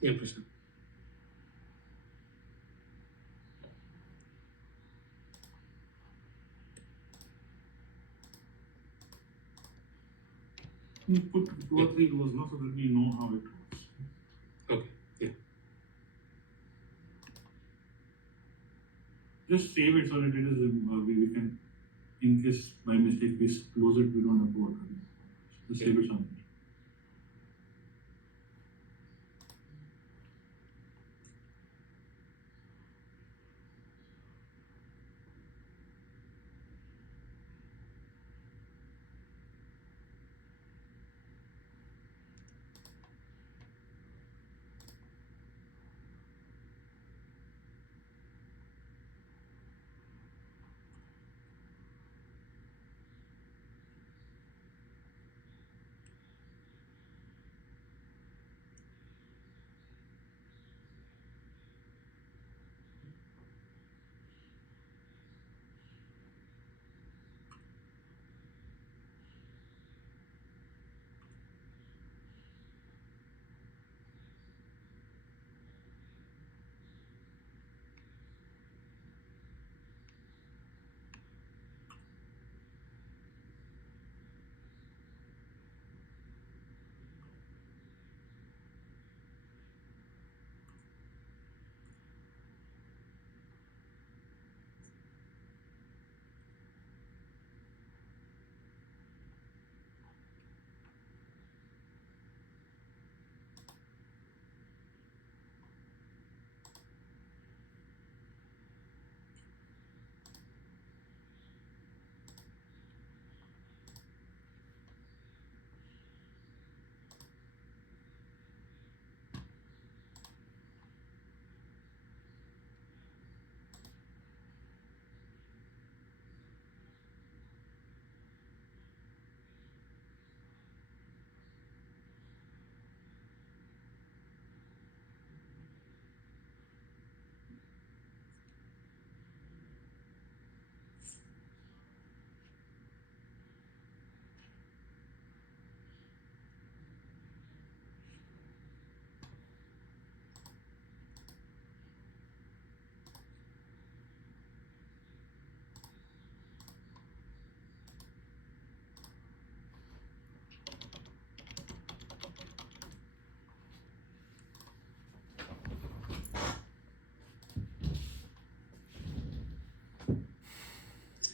Yeah, Prashant. You put 2 or 3 rows now so that we know how it works. Okay. Yeah. Just save it so that it is we can, in case by mistake we close it, we don't have to work on it. Just save it somewhere.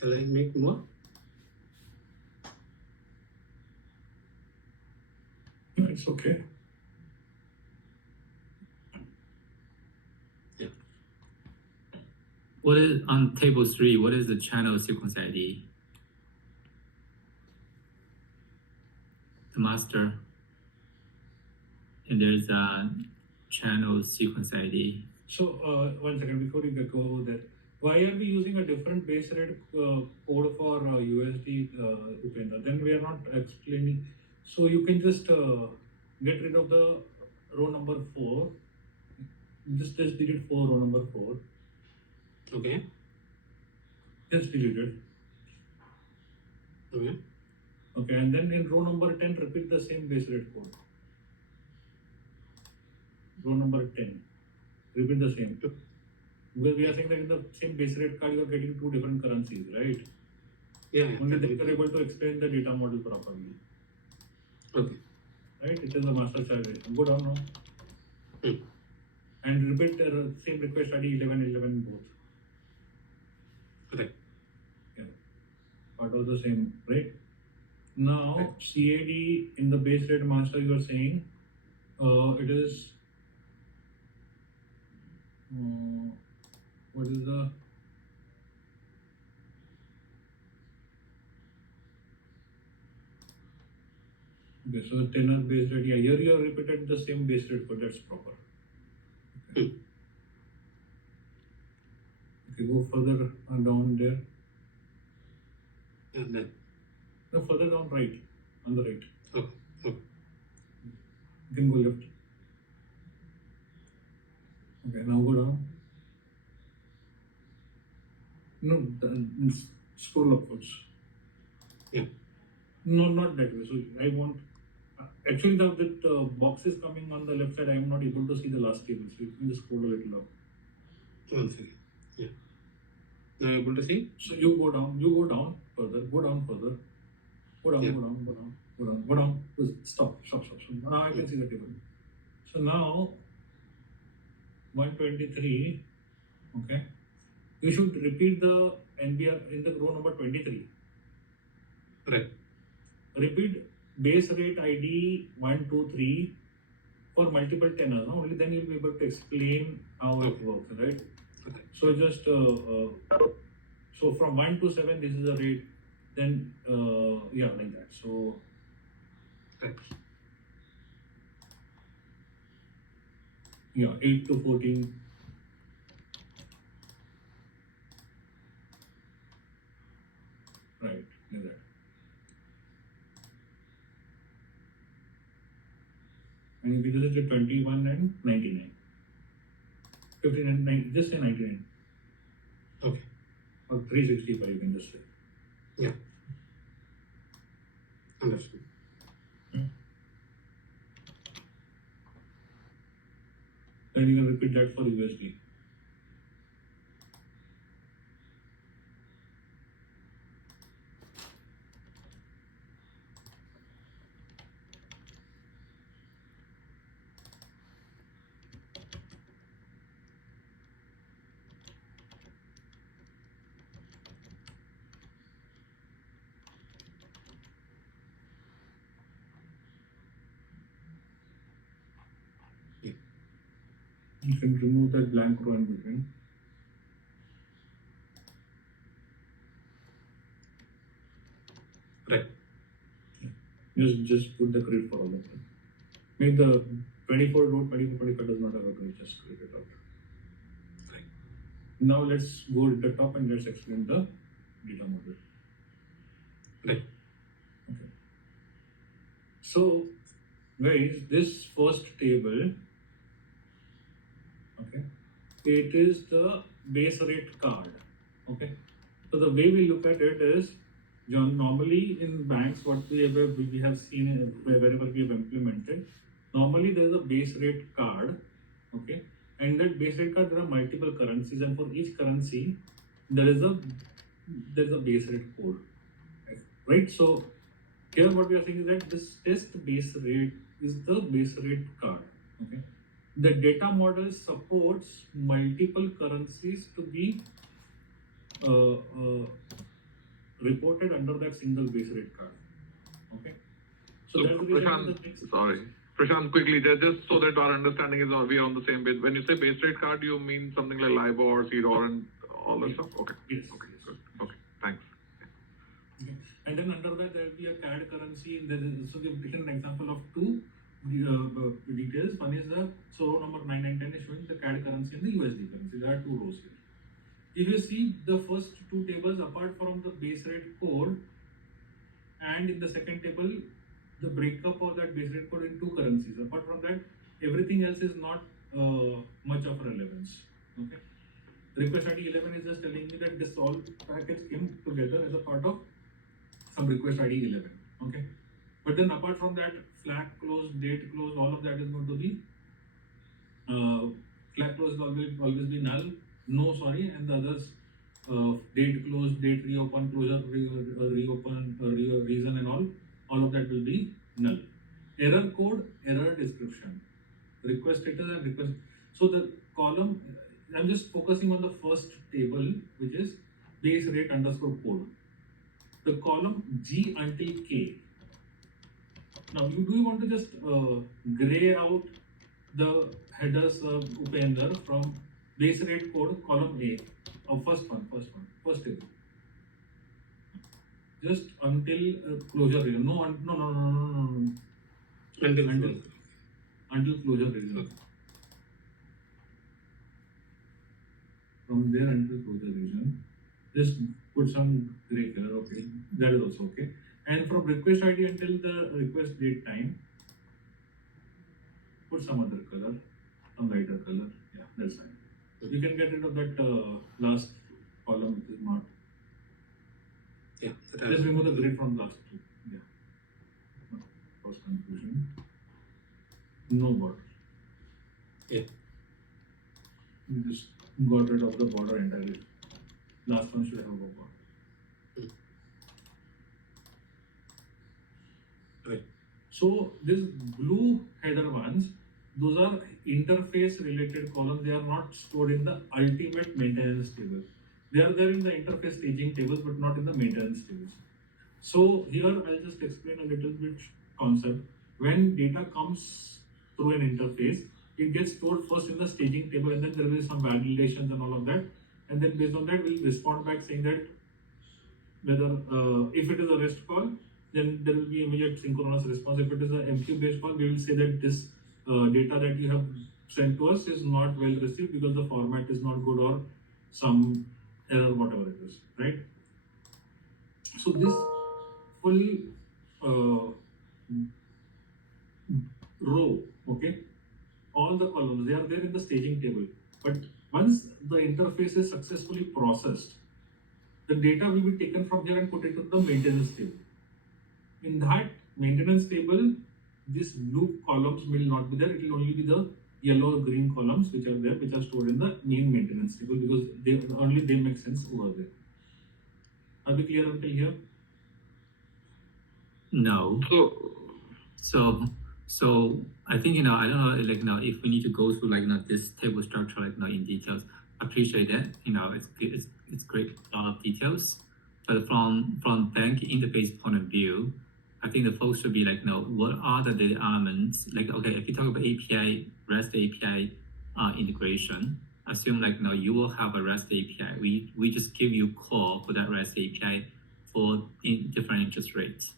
Shall I make more? No, it's okay. Yeah. What is on table 3? What is the channel sequence ID? The master. And there's a channel sequence ID. So 1 second before you go there, why are we using a different base rate code for USD, Upendra? Then we are not explaining. So you can just get rid of the row number 4. Just delete 4, row number 4. Okay. Just delete it. Okay. Okay, and then in row number 10, repeat the same base rate code. Row number 10, repeat the same. Because we are saying that in the same base rate card, you are getting 2 different currencies, right? Yeah. Only then you are able to explain the data model properly. Okay. Right? It is a master child relation. Go down now. And repeat the same request ID 1111 both. Okay. Yeah. Part of the same, right? Now Right. CAD in the base rate master, you are saying it is what is the okay, so tenor base rate. Yeah, here you have repeated the same base rate code. That's proper. Okay. Okay, go further down there. And then. No, further down right, on the right. Okay. Okay. You can go left. Okay, now go down. No, scroll upwards. Yeah. No, not that way. So I want Actually, the box is coming on the left side. I am not able to see the last table, so you can just scroll a little up. 1 second. Yeah. Now you're able to see? So you go down further, go down further, go down, Yeah. go down, go down, go down, go down. Stop. Now I can see the table. So now 123. Okay. You should repeat the NBR in the row number 23. Right. Repeat base rate ID 123 for multiple tenors. No? Only then you'll be able to explain how it Okay. works, right? Okay. So just so from 1 to 7, this is the rate. Then yeah, like that. So Right. yeah, 8 to 14. Right, like that. And if you visit to 21 and 99. 15 and 9, just say 99. Okay. Or 365, you can just say. Yeah. Understood. Then you can repeat that for USD. Yeah. You can remove that blank row in between. Right. Just put the grid for all of them. Make the 24 row, 24, 25 does not have a grid, just grid it out. Right. Now let's go at the top and let's explain the data model. Right. Okay. So, guys, this first table, okay, it is the base rate card. Okay. So the way we look at it is, normally in banks, what we have seen wherever we have implemented, normally there is a base rate card, okay, and that base rate card there are multiple currencies, and for each currency there is a base rate code, right? So here what we are saying is that this test base rate is the base rate card, okay. The data model supports multiple currencies to be reported under that single base rate card. Okay. So that's the reason Prashant, sorry. Prashant, quickly, just so that our understanding is we are on the same page. When you say base rate card, you mean something like LIBOR, CDOR, and all that Yes. stuff? Okay. Yes. Okay. Yes. Good. Okay. Thanks. Okay. And then under that there will be a CAD currency. So we've taken an example of two details. One is the row number 9 and 10 is showing the CAD currency and the USD currency. There are two rows here. If you see the first two tables, apart from the base rate code, and in the second table, the breakup of that base rate code in two currencies. Apart from that, everything else is not much of relevance. Okay. Request ID 11 is just telling me that this all package came together as a part of some request ID 11. Okay. But then apart from that, flag closed, date closed, all of that is going to be flag closed always be null. No, sorry, and the others date closed, date reopen, closure reopen, reason and all of that will be null. Error code, error description, request status and request. So the column, I'm just focusing on the first table, which is base rate underscore code. The column G until K. Now, do you want to just gray out the headers Upender from base rate code column A, first table. Just until closure region. No. Until closure region. Okay. From there until closure region, just put some gray color. Okay, that is also okay. And from request ID until the request date time, put some other color, some lighter color. Yeah, that's fine. You can get rid of that last column which is marked. Yeah. Just remove the grid from last two. Yeah. cause confusion. No border. Yeah. We just got rid of the border entirely. Last one should have a border. Right. So this blue header ones, those are interface related columns. They are not stored in the ultimate maintenance table. They are there in the interface staging tables, but not in the maintenance tables. So here I'll just explain a little bit concept. When data comes through an interface, it gets stored first in the staging table, and then there will be some validations and all of that. And then based on that, we'll respond back saying that whether if it is a REST call, then there will be immediate synchronous response. If it is a MQ based call, we will say that this data that you have sent to us is not well received because the format is not good or some error, whatever it is, right? So this full row, okay, all the columns, they are there in the staging table. But once the interface is successfully processed, the data will be taken from here and put into the maintenance table. In that maintenance table, these blue columns will not be there. It will only be the yellow or green columns which are there, which are stored in the main maintenance table, because only they make sense over there. Are we clear until here? No. So, So I think, I don't know, if we need to go through this table structure in details. Appreciate that. It's great, a lot of details. But from bank interface point of view, I think the focus should be what are the data elements? Okay, if you talk about API, REST API integration, assume you will have a REST API. We just give you call for that REST API for different interest rates.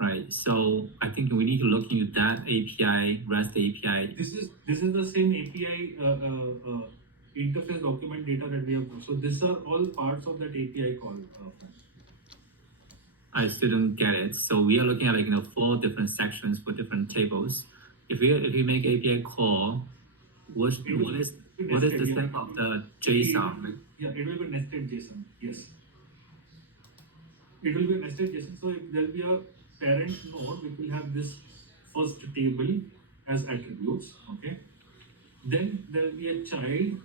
Right, so I think we need to look into that API, REST API. This is the same API interface document data that we have. So these are all parts of that API call. I still don't get it. So we are looking at 4 different sections for different tables. If we make API call, what is the set of the JSON? Yeah, it will be nested JSON. Yes, it will be nested JSON. So if there will be a parent node which will have this first table as attributes, okay, then there will be a child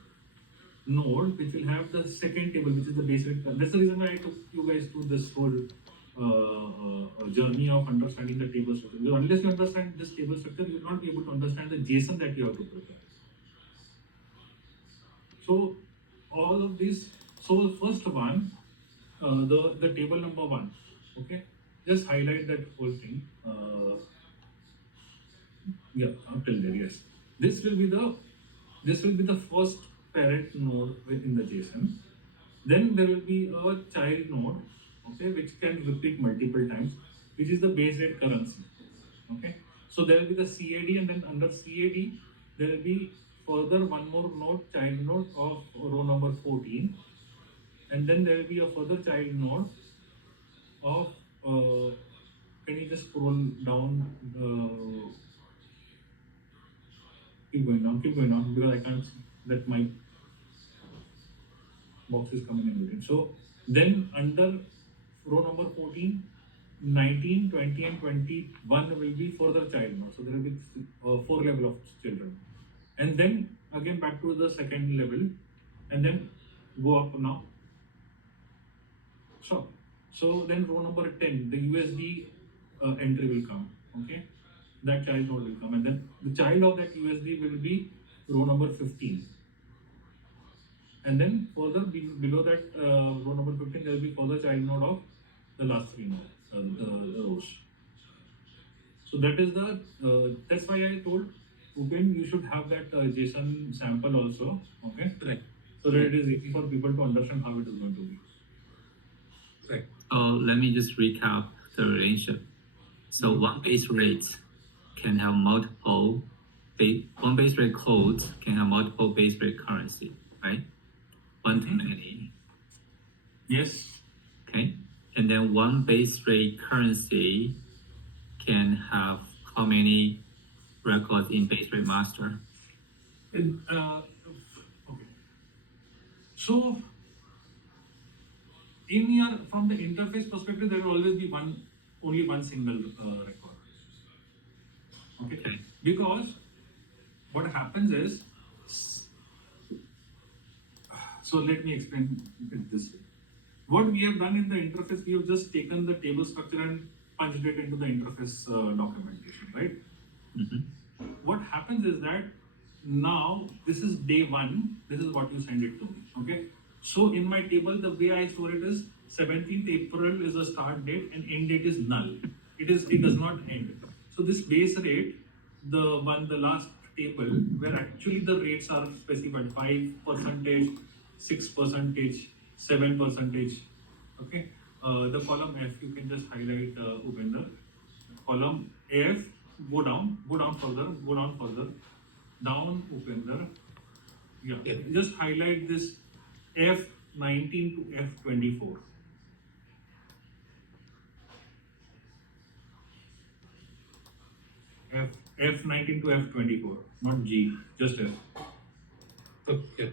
node which will have the second table, which is the base rate. That's the reason why I took you guys through this whole journey of understanding the table structure. Because unless you understand this table structure, you will not be able to understand the JSON that you have to prepare. So all of these. So first one, the table number 1, okay. Just highlight that whole thing. Yeah, until there, yes. This will be the first parent node within the JSON. Then there will be a child node, okay, which can repeat multiple times, which is the base rate currency. Okay. So there will be the CAD, and then under CAD there will be further one more node, child node of row number 14, and then there will be a further child node of can you just scroll down? Keep going down, because I can't see that my box is coming in between. So then under row number 14, 19, 20 and 21 will be further child node. So there will be 4 level of children. And then again back to the second level, and then go up now. So then row number 10, the USD entry will come, okay? That child node will come, and then the child of that USD will be row number 15. And then further below that row number 15, there will be further child node of the last 3 nodes, rows. So that is that's why I told Upen, you should have that JSON sample also, okay? Right. So that it is easy for people to understand how it is going to be. Right. Let me just recap the relationship. So one base rate can have multiple, one base rate code can have multiple base rate currency, right? One to many. Yes. Okay. And then one base rate currency can have how many records in base rate master? Okay. So from the interface perspective, there will always be only one single record. Okay, Okay. because what happens is, so let me explain it this way. What we have done in the interface, we have just taken the table structure and punched it into the interface documentation, right? Mm-hmm. What happens is that now this is day one, this is what you send it to me, okay? So in my table, the way I store it is 17th April is a start date and end date is null. It does not end. So this base rate, the last table where actually the rates are specified 5%, 6%, 7%, okay? The column F, you can just highlight Upender. Column F, go down further, down Upender. Yeah, Yeah. just highlight this F19 to F24. F19 to F24, not G, just F. Oh, yeah.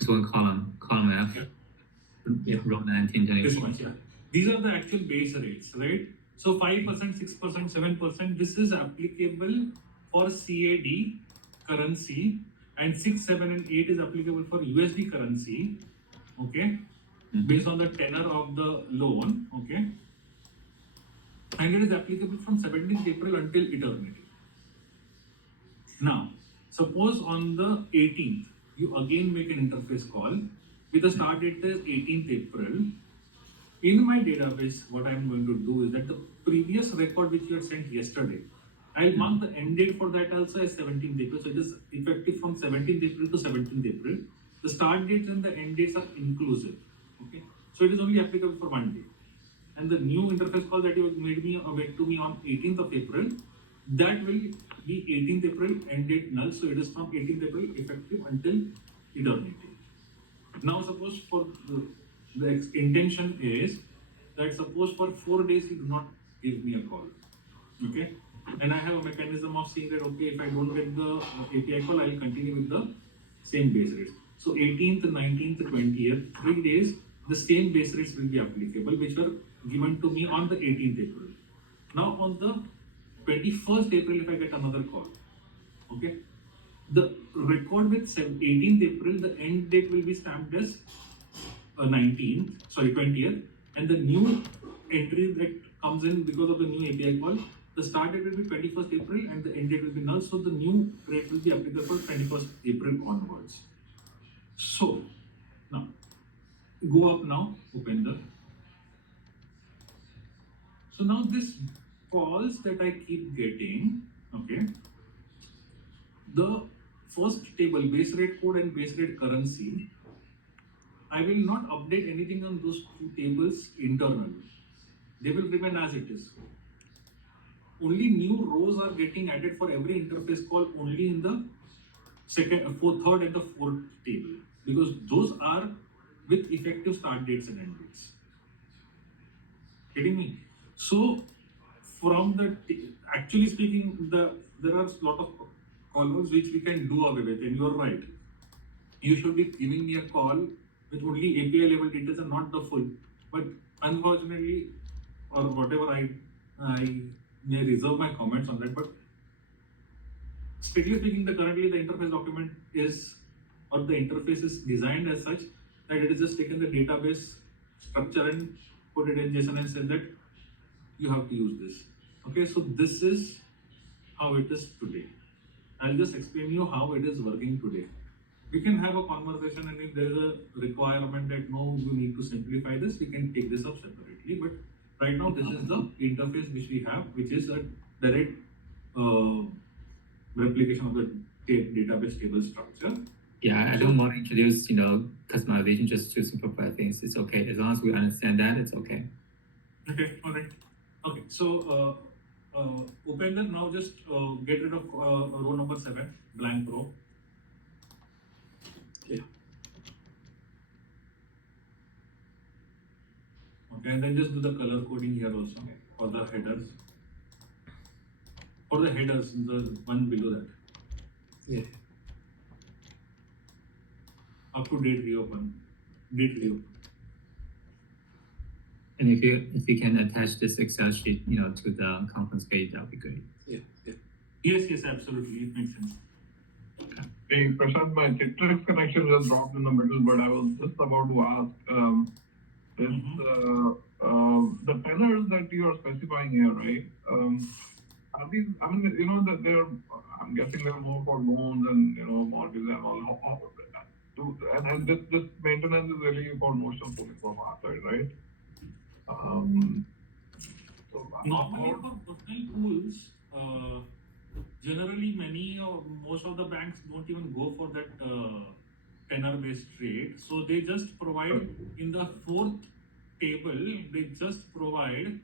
So one column F. Yeah. Yeah. Row 19, This 24. much, yeah. These are the actual base rates, right? So 5%, 6%, 7%, this is applicable for CAD currency, and 6, 7, and 8 is applicable for USD currency, okay? Mhm. Based on the tenor of the loan, okay? And it is applicable from 17th April until eternity. Now, suppose on the 18th, you again make an interface call with the start date is 18th April. In my database, what I'm going to do is that the previous record which you had sent yesterday, I'll mark the end date for that also as 17th April. So it is effective from 17th April to 17th April. The start dates and the end dates are inclusive. Okay. So it is only applicable for one day. And the new interface call that you made to me on 18th of April, that will be 18th April end date null. So it is from 18th April effective until eternity. Now suppose for the intention is that suppose for 4 days you do not give me a call, okay? And I have a mechanism of saying that, okay, if I don't get the API call, I'll continue with the same base rates. So 18th, 19th, 20th, 3 days, the same base rates will be applicable, which were given to me on the 18th April. Now on the 21st April, if I get another call, okay, the record with 18th April, the end date will be stamped as 20th, and the new entry that comes in because of the new API call, the start date will be 21st April and the end date will be null, so the new rate will be applicable for 21st April onwards. So, now, go up now, Upender. So now this calls that I keep getting, okay, the first table, base rate code and base rate currency, I will not update anything on those two tables internally. They will remain as it is. Only new rows are getting added for every interface call only in the third and the fourth table, because those are with effective start dates and end dates. Getting me? So from actually speaking, there are a lot of columns which we can do away with, and you're right. You should be giving me a call with only API level details and not the full. But unfortunately, or whatever, I may reserve my comments on that. But strictly speaking, currently the interface document is, or the interface is designed as such that it is just taken the database structure and put it in JSON and said that you have to use this. Okay, so this is how it is today. I'll just explain you how it is working today. We can have a conversation, and if there is a requirement that no, you need to simplify this, we can take this up separately. But right now, this is the interface which we have, which is a direct replication of the database table structure. Yeah, I don't want to introduce, customization just to simplify things. It's okay. As long as we understand that, it's okay. Okay, all right. Okay, so Upender, now just get rid of row number 7, blank row. Yeah. Okay, and then just do the color coding here also for the headers. For the headers, the one below that. Yeah. Up to date reopen. Date reopen. And if you can attach this Excel sheet, to the conference page, that would be great. Yeah. Yeah. Yes, absolutely. It makes sense. Hey, Prashant, my Citrix connection just dropped in the middle, but I was just about to ask, the tenors that you are specifying here, right? Are these, I mean, that they're, I'm guessing they're more for loans and, mortgages and all. And this maintenance is really for notional pooling from our side, right? So Normally for personal pools, generally many or most of the banks don't even go for that tenor-based rate. So they just provide in the fourth table. They just provide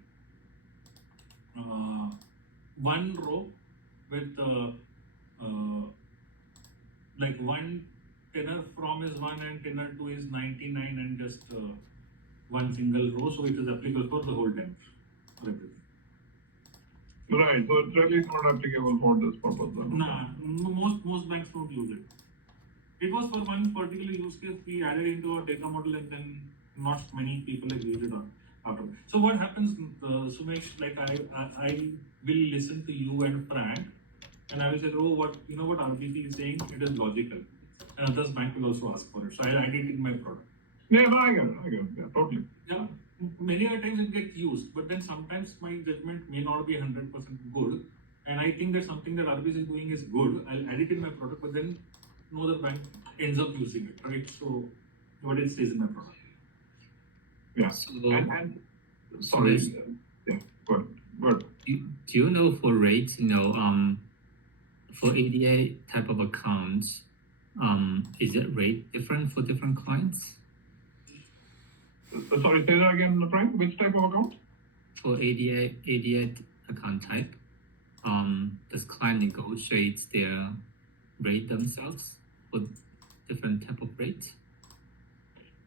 one row with like one tenor from is 1 and tenor 2 is 99 and just one single row. So it is applicable for the whole tenor for everything. Right, so it's really not applicable for this purpose then. Nah, most banks don't use it. It was for one particular use case we added into our data model, and then not many people have used it after. So what happens, Sumesh? Like I will listen to you and Frank, and I will say, oh, what RBC is saying, it is logical, and others bank will also ask for it. So I add it in my product. Yeah, no, I get it. Yeah, totally. Yeah. Many other times it gets used, but then sometimes my judgment may not be 100% good, and I think that something that RBC is doing is good. I'll add it in my product, but then no other bank ends up using it, right? So what it stays in my product. Yeah. So, And sorry. So Yeah. Good. do you know for rates, for ADA type of accounts, is that rate different for different clients? Sorry, say that again, Frank. Which type of account? For ADA account type, does client negotiate their rate themselves for different type of rates?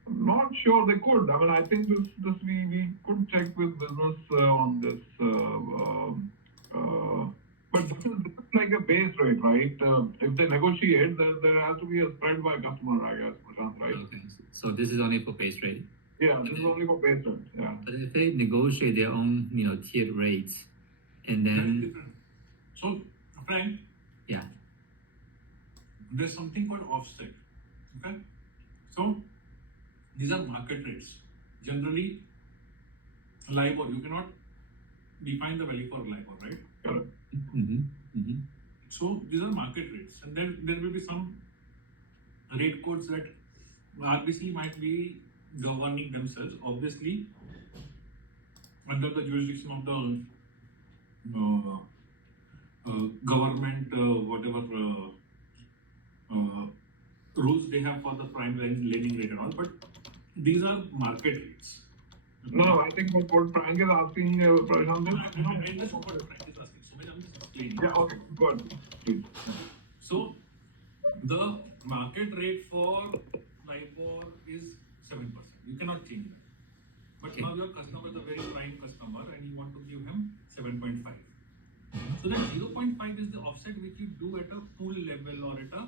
Not sure they could. I mean, I think this we could check with business on this. But this is like a base rate, right? If they negotiate, there has to be a spread by customer, I guess, Prashant, right? Okay, so this is only for base rate. Yeah, this is only for base rate. Yeah. But if they negotiate their own, tiered rates, and That's then different. So, Frank, yeah, there's something called offset. Okay, so these are market rates. Generally, LIBOR, you cannot define the value for LIBOR, right? Correct. So these are market rates, and then there will be some rate codes that RBC might be governing themselves, obviously under the jurisdiction of the government, whatever rules they have for the prime lending rate and all. But these are market rates. No, I think what Frank is asking, Prashant. I understand what Frank is asking. So I'm just explaining. Yeah. Okay. Good. Please. So the market rate for LIBOR is 7%. You cannot change that. But Okay. now your customer is a very prime customer and you want to give him 7.5. So that 0.5 is the offset which you do at a pool level or at a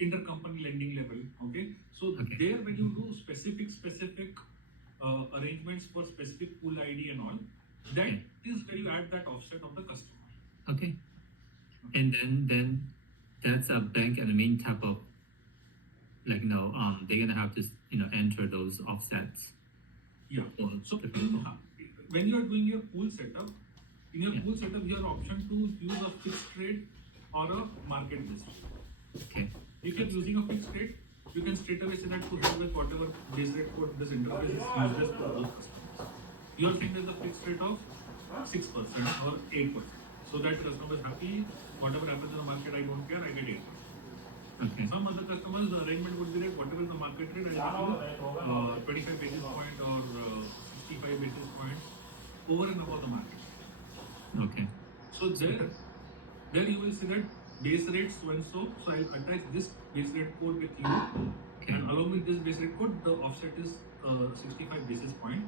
intercompany lending level. Okay. So Okay. there when you do specific arrangements for specific pool ID and all, that is where you add that offset of the customer. okay, and then that's a bank admin type of they're gonna have to enter those offsets. Yeah. for So different- when you are doing your pool setup, in your Yeah. pool setup, you have option to use a fixed rate or a market based rate. Okay, If you're using a fixed rate, you can straight away say that to have with whatever base rate code this interface is useless for those customers. You are saying there's a fixed rate of 6% or 8%. So that customer is happy, whatever happens in the market, I don't care, I get 8%. okay, Some other customers, the arrangement would be that whatever is the market rate, I will give 25 basis point or 65 basis points over and above the market. okay, So there you will see that base rate so and so. So I'll attach this base rate code with you, okay, and along with this base rate code, the offset is 65 basis point.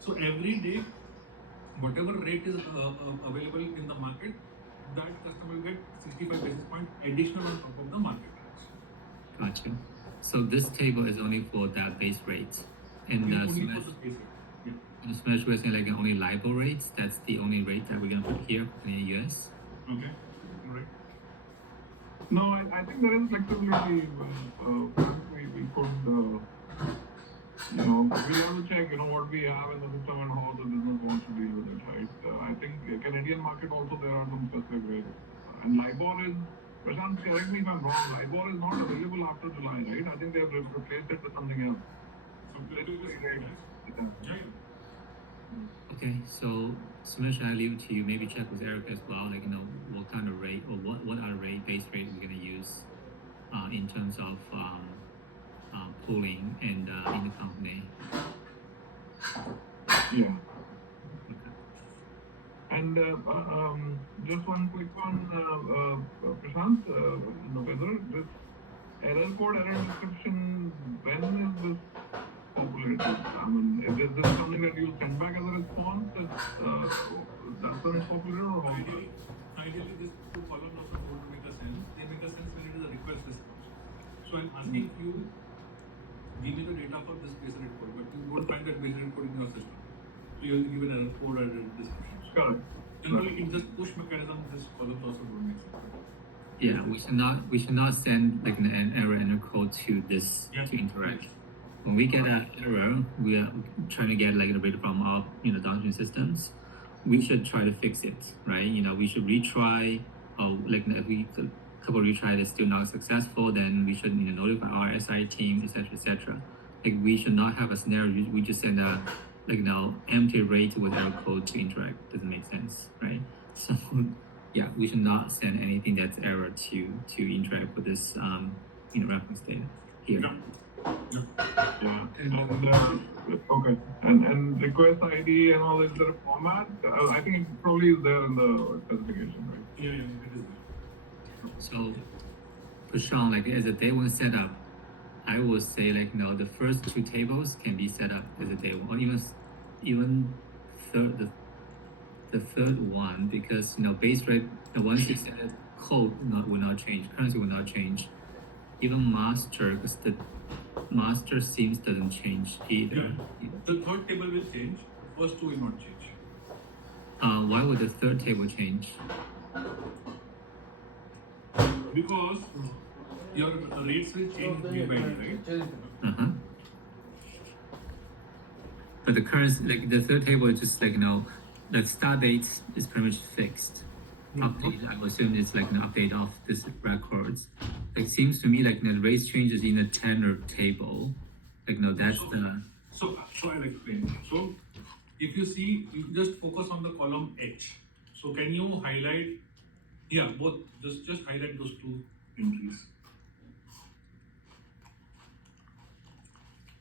So every day, whatever rate is available in the market, that customer will get 65 basis point additional on top of the market rates. gotcha. So this table is only for that base rate, and Only for Sumesh, the base rate. Yeah. Smash we're saying like only LIBOR rates. That's the only rate that we're gonna put here in the US. Okay, all right. No, I think there is flexibility. We could, you know, we have to check, you know, what we have in the system and how the business wants to deal with it, right? I think Canadian market also there are some specific rates. And LIBOR is, Prashant, correct me if I'm wrong, LIBOR is not available after July, right? I think they have replaced it with something else. So basically, Yeah. Okay, so Sumesh, I leave it to you. Maybe check with Eric as well. Like what kind of rate or what are base rate we're gonna use in terms of pooling and in the company. Yeah. Okay. And just one quick one, Prashant, whether this error code, error description, when is this populated? I mean, is this something that you send back as a response? That's when it's populated, or how? Ideally, these two columns also don't make a sense. They make a sense when it is a request response. So I'm asking you, give me the data for this base rate code, but you won't find that base rate code in your system. So you have to give an error code or a description. So Correct. generally, in just push mechanism, this columns also don't make sense. Yeah, we should not send like an error code to this to interact. When we get an error, we are trying to get like a read from our downstream systems. We should try to fix it, right? We should retry, or like if we a couple of retry is still not successful, then we should notify our SI team, etc. Like we should not have a scenario we just send a empty rate with error code to interact. Doesn't make sense, right? So yeah, we should not send anything that's error to interact with this reference data here. Yeah. And okay. And request ID and all, is there a format? I think it probably is there in the specification, right? Yeah, it is there. So Prashant, like as a day one setup, I would say like the first two tables can be set up as a day one, or even the third one, because base rate once you set it, code will not change, currency will not change. Even master, because the master seams doesn't change either. Yeah. The third table will change. The first two will not change. Why would the third table change? Because your rates will change day by day, right? But the currency, like the third table is just like the start date is pretty much fixed. Update, I would assume it's like an update of this records. It seems to me like the rates changes in the tenor table. Like that's the. So I'll explain. So if you see, you just focus on the column H. So can you highlight? Yeah, both. Just highlight those two entries.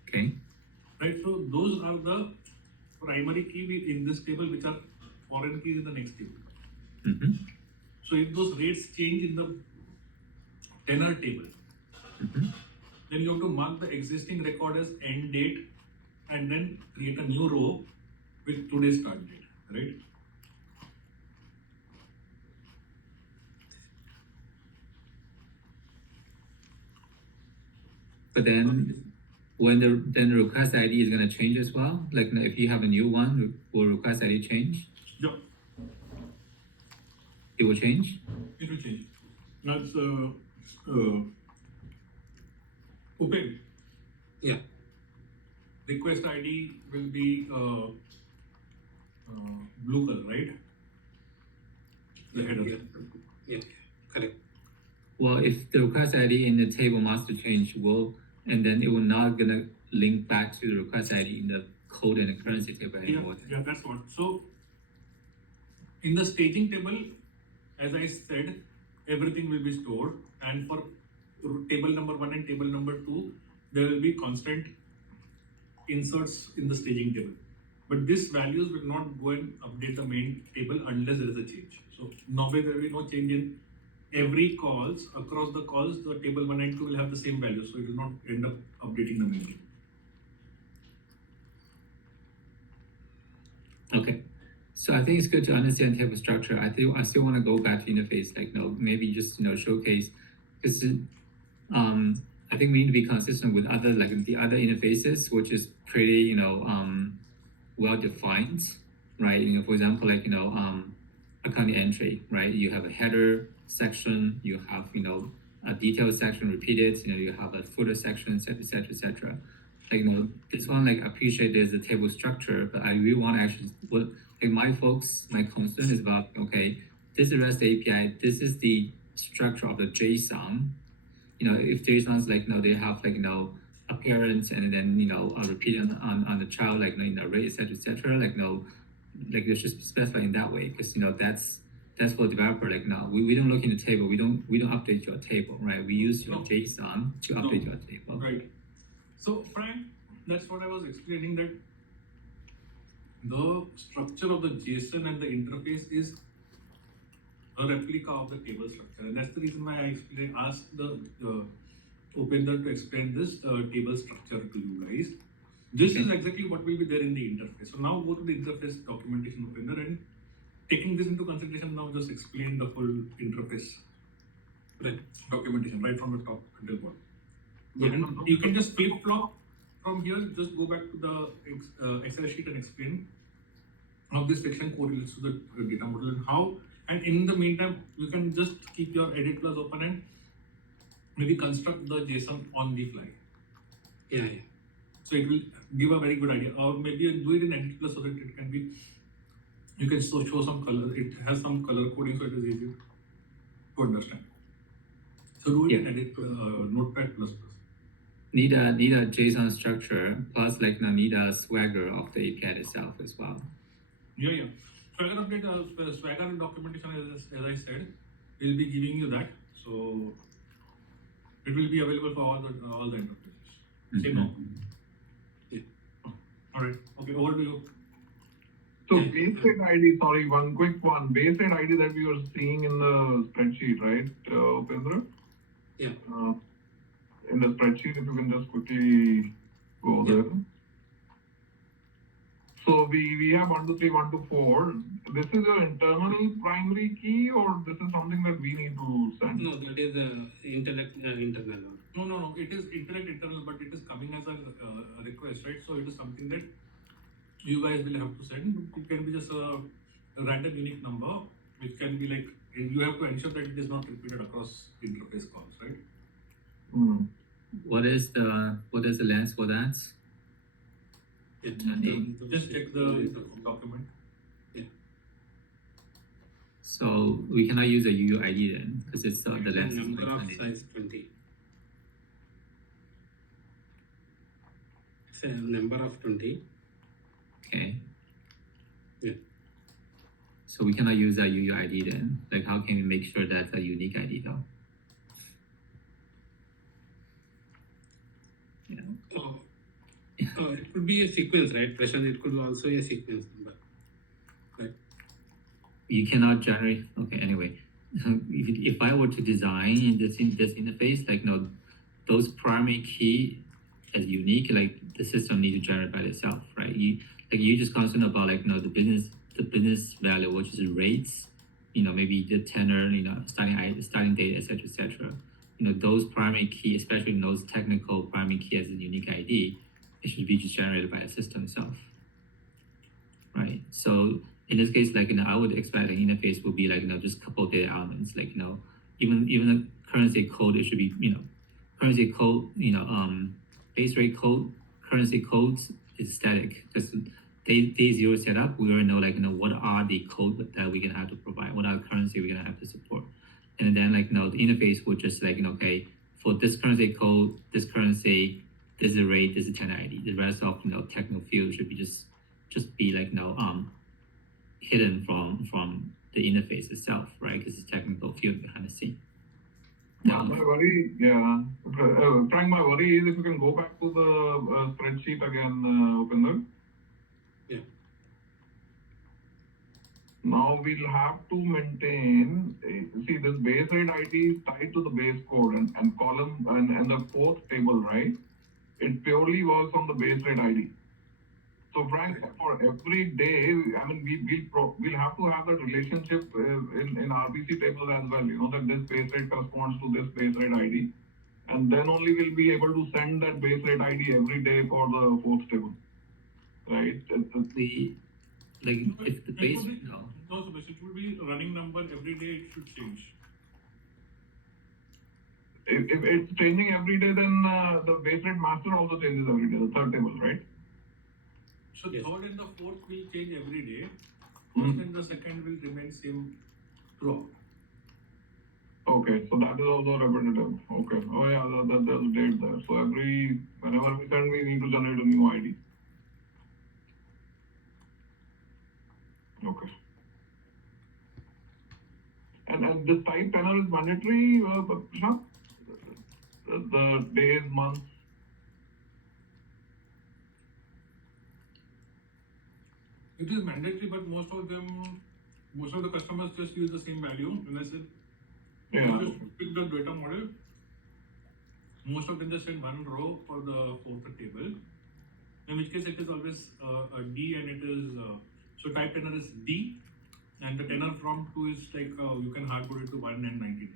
Okay. Right. So those are the primary key in this table, which are foreign keys in the next table. Mm-hmm. So if those rates change in the tenor table, then you have to mark the existing record as end date and then create a new row with today's start date, right? But then when the request ID is going to change as well, like if you have a new one, will request ID change? Yeah. It will change? It will change. That's Upeg. Yeah. Request ID will be blue color, right? The header. Yeah, correct. Well, if the request ID in the table master change and then it will not gonna link back to the request ID in the code and the currency table anymore. Yeah, that's what. So in the staging table, as I said, everything will be stored, and for table number 1 and table number 2, there will be constant inserts in the staging table. But these values will not go and update the main table unless there is a change. So now there will be no change in every calls. Across the calls, the table 1 and 2 will have the same value, so it will not end up updating the main table. Okay. So I think it's good to understand table structure. I still want to go back to interface, like maybe just showcase, because I think we need to be consistent with other the other interfaces, which is pretty well defined, right? You know, for example, like accounting entry, right? You have a header section, you have a detailed section repeated, you have a footer section, etc., etc., etc. Like this one, like I appreciate there's a table structure, but I really want to actually my concern is about this is REST API, this is the structure of the JSON. If JSONs they have appearance and then repeat on the child in array, etc., etc. They should specify in that way, because that's for developer. We don't look in the table, we don't update your table, right? We use your JSON to update your table. Right. So Frank, that's what I was explaining, that the structure of the JSON and the interface is a replica of the table structure, and that's the reason why I asked the Upender to explain this table structure to you guys. This is exactly what will be there in the interface. So now go to the interface documentation, Upender, and taking this into consideration, now just explain the full interface documentation right from the top until bottom. And you can just flip flop from here, just go back to the Excel sheet and explain how this section correlates to the data model and how. And in the meantime, you can just keep your edit plus open and maybe construct the JSON on the fly. Yeah. So it will give a very good idea. Or maybe you do it in edit plus so that it can be, you can show some color. It has some color coding, so it is easy to understand. So do it in edit Notepad plus. Need a JSON structure plus need a Swagger of the API itself as well. Yeah. Swagger update, Swagger documentation, as I said, will be giving you that. So it will be available for all the interfaces. Same now. Yeah. All right. Okay. Over to you. So base rate ID, sorry, one quick one. Base rate ID that we were seeing in the spreadsheet, right, Upendra? Yeah. In the spreadsheet, if you can just quickly go there. So we have 1 2 3, 1 2 4. This is your internal primary key, or this is something that we need to send? No, that is internal. No. It is internal, but it is coming as a request, right? So it is something that you guys will have to send. It can be just a random unique number, which can be you have to ensure that it is not repeated across interface calls, right? Hmm. What is the length for that? Just check the document. So we cannot use a UUID then, because it's the length. Number of size 20. It's a number of 20. Okay. Yeah. So we cannot use a UUID then. How can we make sure that's a unique ID though? It could be a sequence, right? Prashant, it could also be a sequence number. Right. You cannot generate. Okay. Anyway, if I were to design in this interface, those primary key as unique, the system need to generate by itself, right? You just concerned about the business value, which is rates, maybe the tenor, starting date, etc., etc. Those primary key, especially those technical primary key as a unique ID, it should be just generated by the system itself, right? So in this case, I would expect an interface would be just couple data elements, even the currency code, it should be currency code, base rate code, currency codes is static. Just day zero setup, we already know what are the code that we're gonna have to provide, what are the currency we're gonna have to support, and then the interface would just okay, for this currency code, this currency, this is a rate, this is 10 ID. The rest of technical field should be just be hidden from the interface itself, right? Because it's technical field behind the scene. My worry, Frank, my worry is if you can go back to the spreadsheet again, Upender. Yeah. Now we'll have to maintain, see this base rate ID is tied to the base code and column and the fourth table, right? It purely works on the base rate ID. So Frank, for every day, we'll have to have that relationship in RPC tables as well, that this base rate corresponds to this base rate ID. And then only we'll be able to send that base rate ID every day for the fourth table. right? The like if the It base would be, no. no, Sumesh, it will be running number every day. It should change. If it's changing every day, then the base rate master also changes every day, the third table, right? So Yes. third and the fourth will change every day. First and the second will remain same throughout. Okay, so that is also repetitive. Okay. Oh yeah, there's date there. So whenever we send, we need to generate a new ID. Okay. And this type tenor is mandatory, Prashant? The days, months. It is mandatory, but most of the customers just use the same value. When I said Yeah. just pick the data model, most of them just send one row for the fourth table. In which case it is always a D, and it is so type tenor is D, and the tenor from 2 is like you can hard code it to 1 and 99.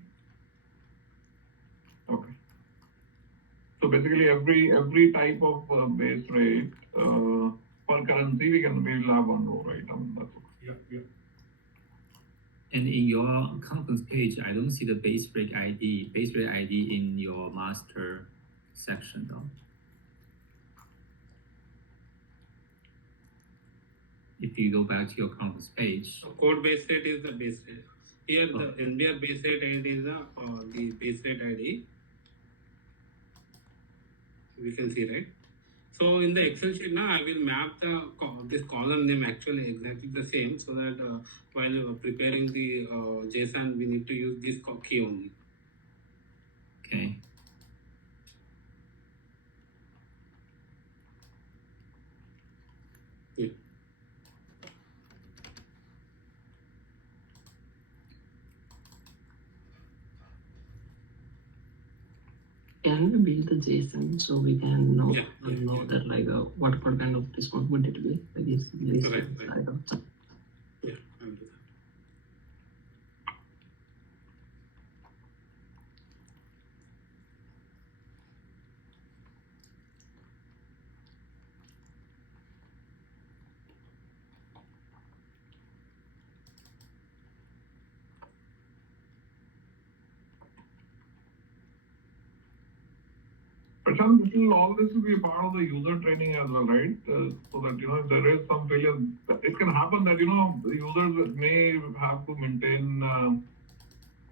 Okay. So basically, every type of base rate per currency, we'll have one row, right? That's okay. Yeah. And in your conference page, I don't see the base rate ID in your master section though. If you go back to your conference page, So code base rate is the base rate. Here the NBR base rate ID is the base rate ID. We can see, right? So in the Excel sheet now, I will map this column name actually exactly the same, so that while preparing the JSON, we need to use this key only. okay. Yeah. Can we build the JSON so we can know Yeah. that like what kind of response would it be? Like is this Right. side of Yeah, I'll do that. Prashant, all this will be a part of the user training as well, right? So that, if there is some failure, it can happen that, the users may have to maintain,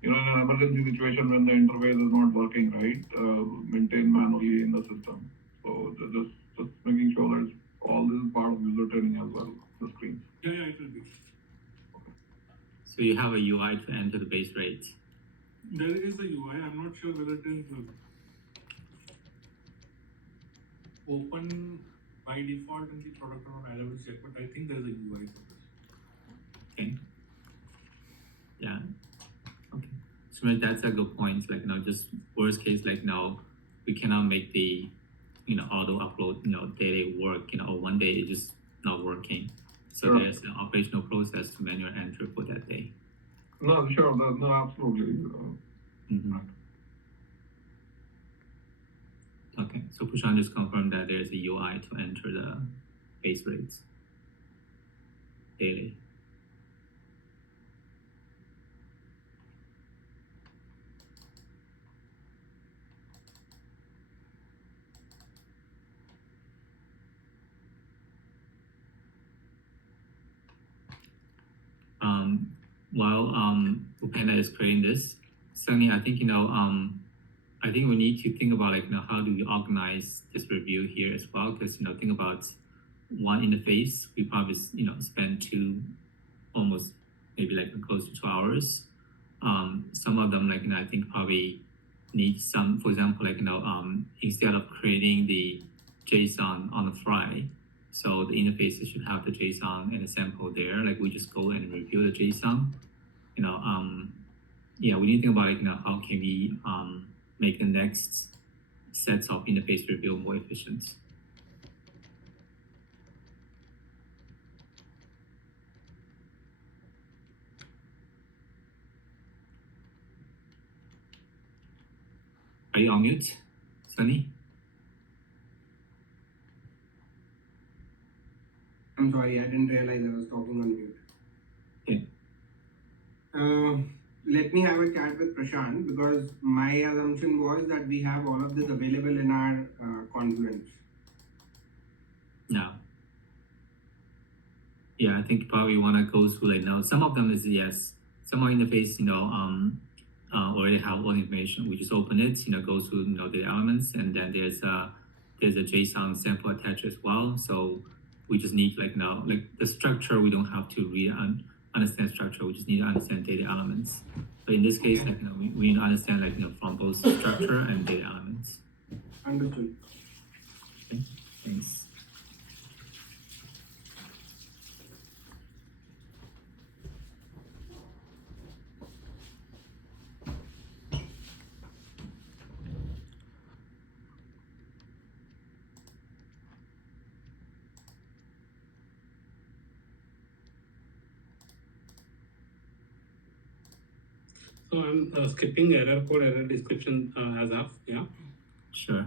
in an emergency situation when the interface is not working, right? Maintain manually in the system. So just making sure that all this is part of user training as well, the screen. Yeah, it will be. So you have a UI to enter the base rate. There is a UI. I'm not sure whether it is open by default in the product or I will check, but I think there's a UI for this. Okay. Yeah. Okay. So that's a good point. Like now, just worst case, like now, we cannot make the auto upload daily work. Or one day it's just not working. So Sure. there's an operational process to manual enter for that day. No, sure, no, absolutely. Mm-hmm. Okay, so Prashant just confirmed that there's a UI to enter the base rates daily. While Upenda is creating this, Sunny, I think I think we need to think about how do we organize this review here as well, because think about one interface, we probably spend almost maybe close to 2 hours. Some of them I think probably need some, for example, instead of creating the JSON on the fly, so the interfaces should have the JSON and a sample there. We just go and review the JSON. Yeah, we need to think about how can we make the next sets of interface review more efficient. Are you on mute, Sunny? I'm sorry, I didn't realize I was talking on mute. Okay. Let me have a chat with Prashant because my assumption was that we have all of this available in our Confluence. No. Yeah, I think probably want to go through like now. Some of them is yes. Some of interface, already have all information. We just open it, go through, the elements, and then there's a JSON sample attached as well. So we just need like the structure. We don't have to really understand structure. We just need to understand data elements. But in this case, Okay. we need to understand from both structure and data elements. Understood. Thanks. So I'm skipping error code, error description as of, yeah. Sure.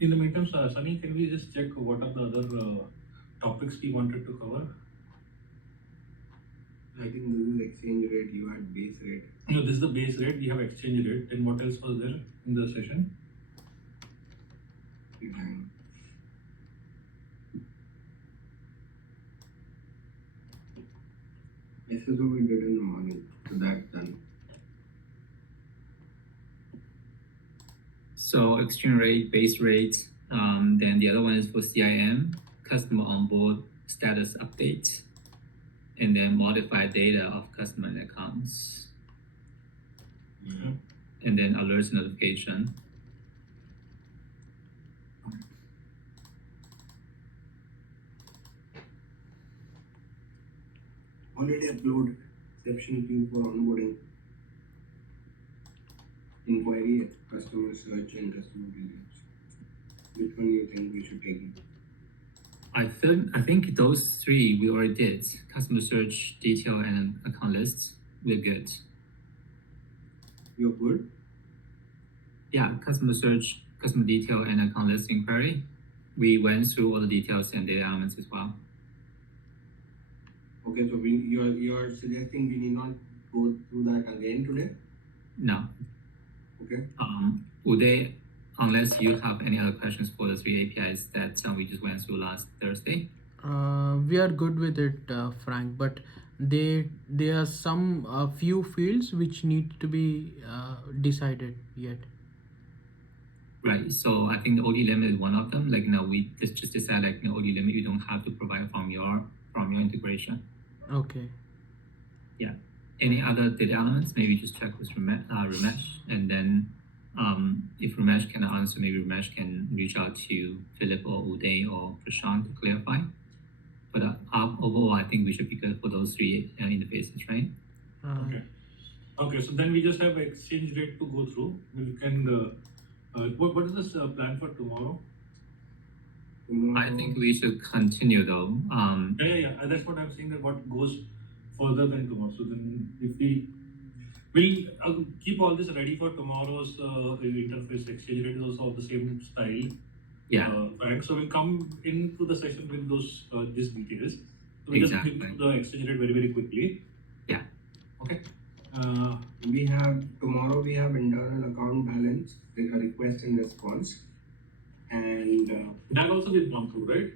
In the meantime, Sunny, can we just check what are the other topics we wanted to cover? I think this is exchange rate, you had base rate. No, this is the base rate. We have exchange rate. Then what else was there in the session? SSO we did in the morning, so that's done. So exchange rate, base rate, then the other one is for CIM, customer onboard status update, and then modify data of customer and accounts, and then alerts notification. Already upload exception queue for onboarding. Inquiry, customer search and customer details. Which one you think we should take? I think those three we already did. Customer search, detail, and account lists. We're good. You're good? Yeah, customer search, customer detail, and account list inquiry. We went through all the details and data elements as well. Okay, so you're suggesting we need not go through that again today? No. Okay. Uday, unless you have any other questions for the three APIs that we just went through last Thursday. We are good with it, Frank, but there are some few fields which need to be decided yet. Right. So I think the OD limit is one of them. Like we just decide like OD limit you don't have to provide from your integration. Okay. Yeah. Any other data elements? Maybe just check with Ramesh, and then if Ramesh cannot answer, maybe Ramesh can reach out to Philip or Uday or Prashant to clarify. But overall, I think we should be good for those three interfaces, right? Okay. Okay. So then we just have exchange rate to go through. We can. What is this plan for tomorrow? I think we should continue though. Yeah. That's what I'm saying. That what goes further than tomorrow. So then, if we'll keep all this ready for tomorrow's interface. Exchange rate is also of the same style. Yeah. Frank. So we'll come into the session with those these details. So we Exactly. just click the exchange rate very quickly. Yeah. Okay. We have tomorrow. We have internal account balance, request and response, and That also we've gone through, right?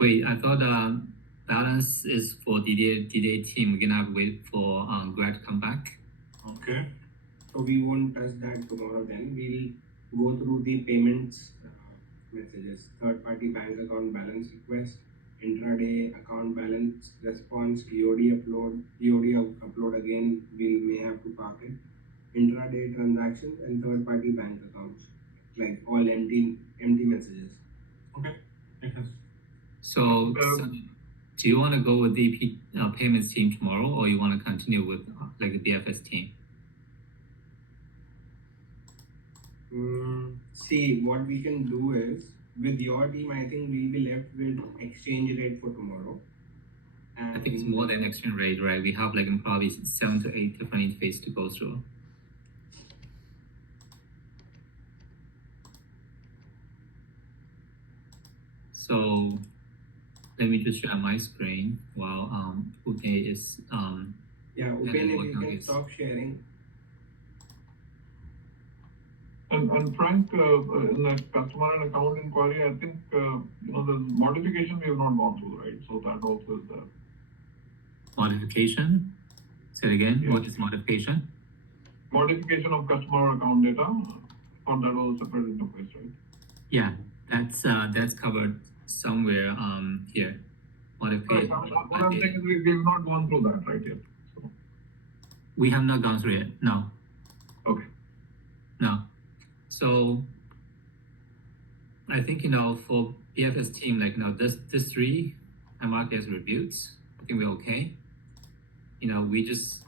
Wait, I thought balance is for DDA team. We're gonna have to wait for Greg to come back. Okay. so we won't touch that tomorrow. Then we'll go through the payments messages, third-party bank account balance request, intraday account balance response, EOD upload again. We may have to park it. Intraday transactions and third-party bank accounts, like all empty messages. Okay. Makes sense. So, do you want to go with the payments team tomorrow, or you want to continue with like the BFS team? See, what we can do is with your team, I think we'll be left with exchange rate for tomorrow. And I think it's more than exchange rate, right? We have like probably 7 to 8 different interfaces to go through. So let me just share my screen while Uday is yeah, Upen, if you can stop sharing. And Frank, in that customer and account inquiry, I think the modification we have not gone through, right? So that also is there. modification. Say it again. Yeah. What is modification? Modification of customer account data, or that was a separate interface, right? Yeah, that's covered somewhere here. Modification. What I'm saying is we have not gone through that right yet. So, We have not gone through it. No. okay. No. So I think for BFS team, like this three I mark as reviews. I think we're okay. We just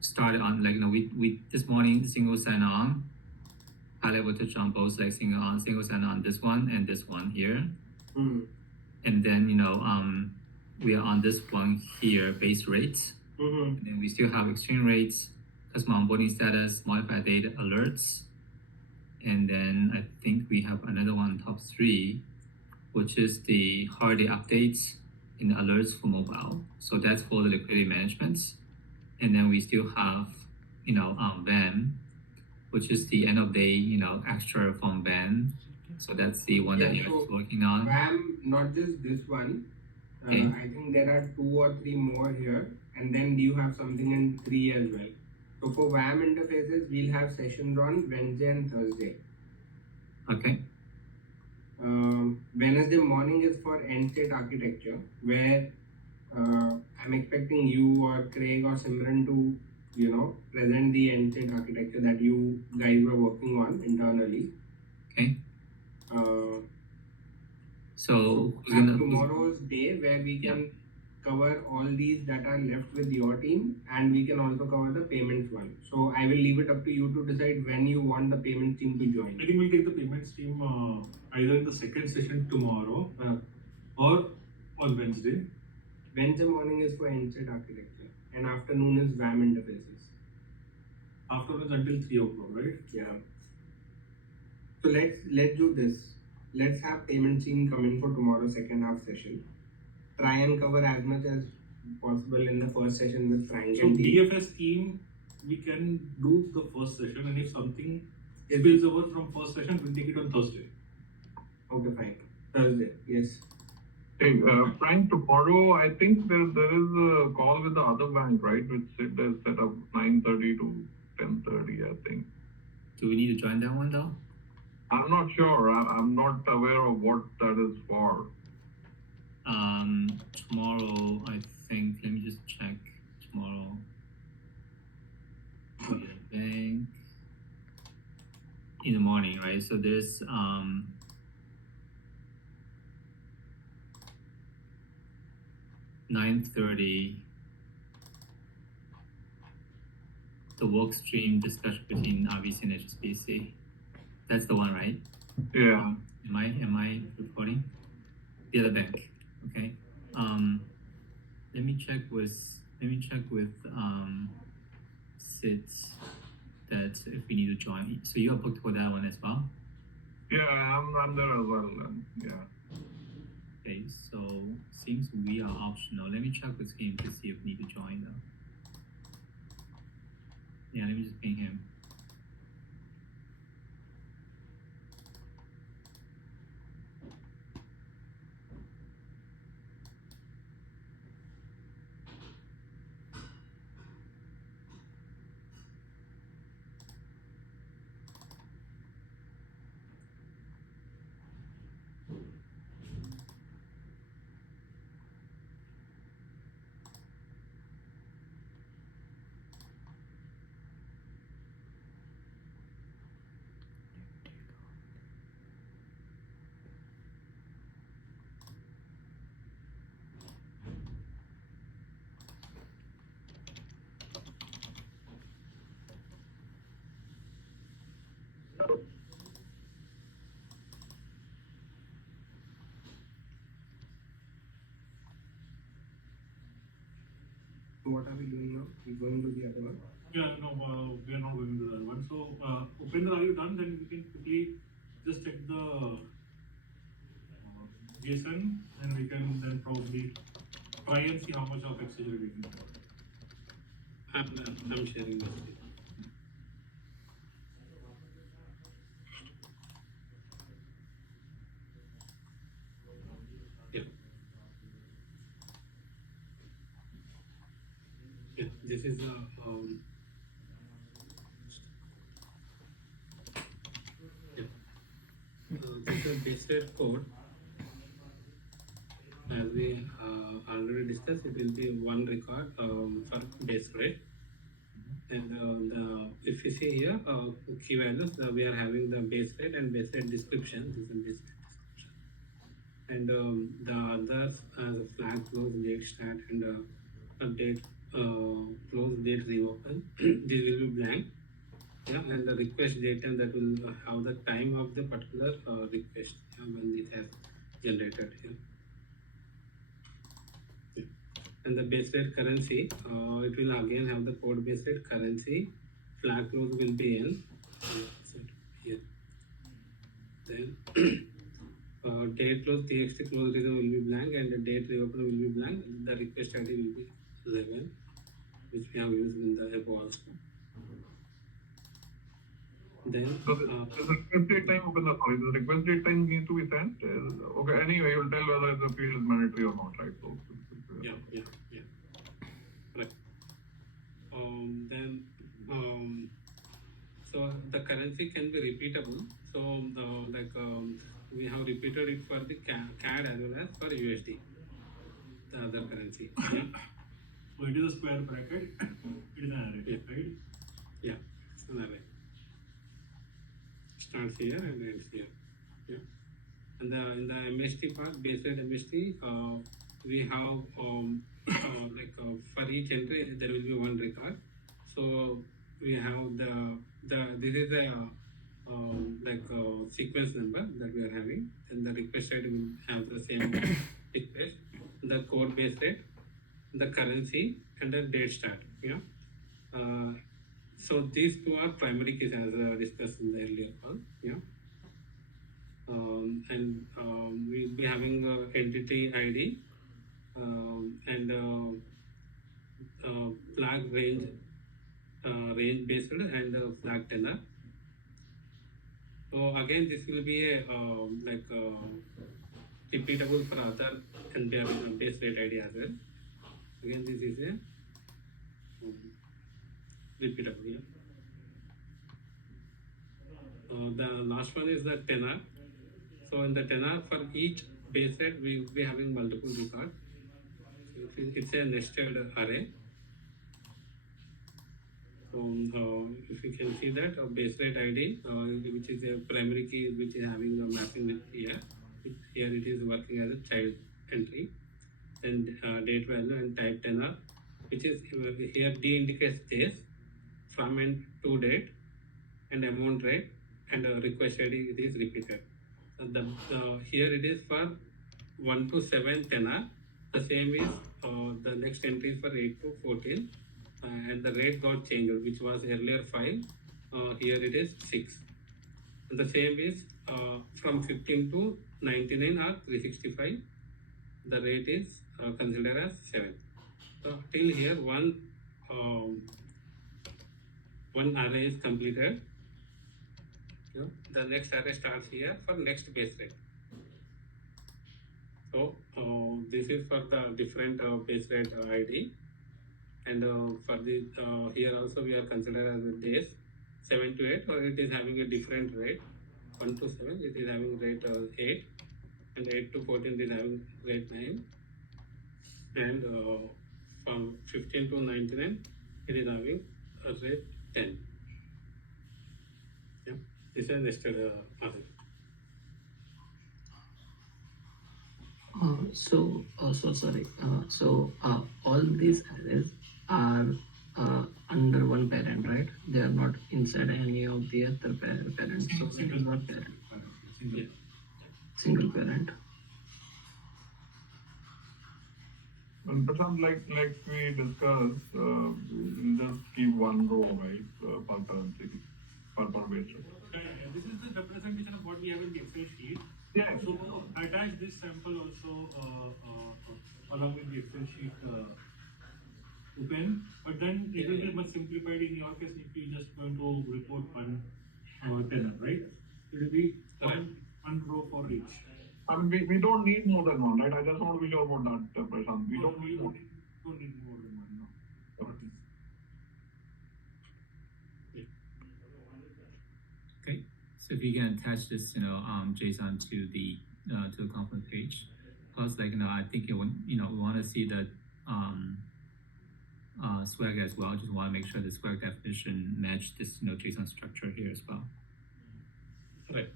started on we this morning single sign on. High level touch on both like single sign on this one and this one here. And then we are on this one here base rate. And then we still have exchange rates, customer onboarding status, modified data alerts. and then I think we have another one, top 3, which is the holiday updates and alerts for mobile. So that's for the liquidity management. And then we still have, VAM, which is the end of day, extra from VAM. So that's the one that Yeah, you're so working on. VAM, not just this one. Okay. I think there are 2 or 3 more here, and then you have something in 3 as well. So for VAM interfaces, we'll have sessions on Wednesday and Thursday. Okay. Wednesday morning is for end state architecture, where I'm expecting you or Craig or Simran to, present the end state architecture that you guys were working on internally. Okay. So who's have gonna- tomorrow's day where we can cover all these that are left with your team, and we can also cover the payments one. So I will leave it up to you to decide when you want the payments team to join. I think we'll take the payments team either in the second session tomorrow or on Wednesday. Wednesday morning is for end state architecture, and afternoon is VAM interfaces. Afterwards until 3 o'clock, right? Yeah. So let's do this. Let's have payment team come in for tomorrow's second half session. Try and cover as much as possible in the first session with Frank So and team. DFS team, we can do the first session, and if something spills over from first session, we'll take it on Thursday. Okay, fine. Thursday, yes. Hey, Frank, tomorrow I think there is a call with the other bank, right? Which is set up 9:30 to 10:30, I think. Do we need to join that one though? I'm not sure. I'm not aware of what that is for. Tomorrow, I think, let me just check tomorrow. Bank in the morning, right? So there's, 9:30, the work stream discussion between RBC and HSBC. That's the one, right? Yeah. Am I reporting? The other bank, okay. Let me check with Sid that if we need to join. So you are booked for that one as well? Yeah, I'm there as well. Then. Yeah. Okay, so seems we are optional. Let me check with him to see if we need to join though. Yeah, let me just ping him. What are we doing now? We're going to the other one. Yeah, no, we are not going to the other one. So, Upendra, are you done? Then we can quickly just check the JSON, and we can then probably try and see how much of Excel we can cover. I'm sharing this. Yeah. Yeah, this is a this is base rate code. As we already discussed, it will be one record for base rate. And if you see here, key values, we are having the base rate and base rate description. This is base rate description. And the others as a flag close date start and update close date reopen. This will be blank. Yeah, and the request date and that will have the time of the particular request when it has generated here. And the base rate currency, it will again have the code base rate currency. Flag close will be in here. Then date close txt close reason will be blank and the date reopen will be blank. The request ID will be 11, which we have used in the above also. Then So the request date time, sorry, the request date time needs to be sent. Okay, anyway, you'll tell whether the field is mandatory or not, right? So, yeah. Right. Then so the currency can be repeatable. So we have repeated it for the CAD as well as for USD, the other currency. Yeah. So it is a square bracket, it is an array, Yeah. right? Yeah, it's an array. Starts here and ends here. Yeah. And in the MST part, base rate MST, we have for each entry there will be one record. So we have this is a sequence number that we are having, and the request rate will have the same request, the code base rate, the currency, and the date start. Yeah. So these two are primary keys as discussed in the earlier call. Yeah. And we'll be having entity ID and flag range based and flag tenor. So again, this will be a repeatable for other and base rate ID as well. Again, this is a repeatable. Yeah. The last one is the tenor. So in the tenor for each base rate, we will be having multiple records. So it's a nested array. So if you can see that base rate ID, which is a primary key, which is having a mapping with here. Here it is working as a child entry, and date value and type tenor, which is here D indicates days, from and to date, and amount rate, and request ID it is repeated. Here it is for 1 to 7 tenor. The same is the next entry is for 8 to 14. And the rate got changed, which was earlier 5. Here it is 6. And the same is from 15 to 99 or 365. The rate is considered as 7. So till here one array is completed. Yeah. The next array starts here for next base rate. So this is for the different base rate ID. And for the here also we are considered as a days 7 to 8, or it is having a different rate. 1 to 7 it is having rate 8, and 8 to 14 it is having rate 9, and from 15 to 99 it is having a rate 10. Yeah, this is nested array. All these arrays are under one parent, right? They are not inside any of the other parents. So it is not parent, Yeah. single parent. And Prashant, like we discussed, we'll just keep one row, right, per currency, per base rate. This is the representation of what we have in the Excel sheet. Yeah. So attach this sample also along with the Excel sheet open, but then it will be much simplified. In your case, if you just going to report one tenor, right? It will be one row for each. I mean, we don't need more than one, right? I just want to be sure about that, Prashant. We don't need more. Don't need more than one, no. Okay. Okay, so if you can attach this, JSON to the conference page, plus I think we want to see the swag as well. Just want to make sure the swag definition match this JSON structure here as well. Right.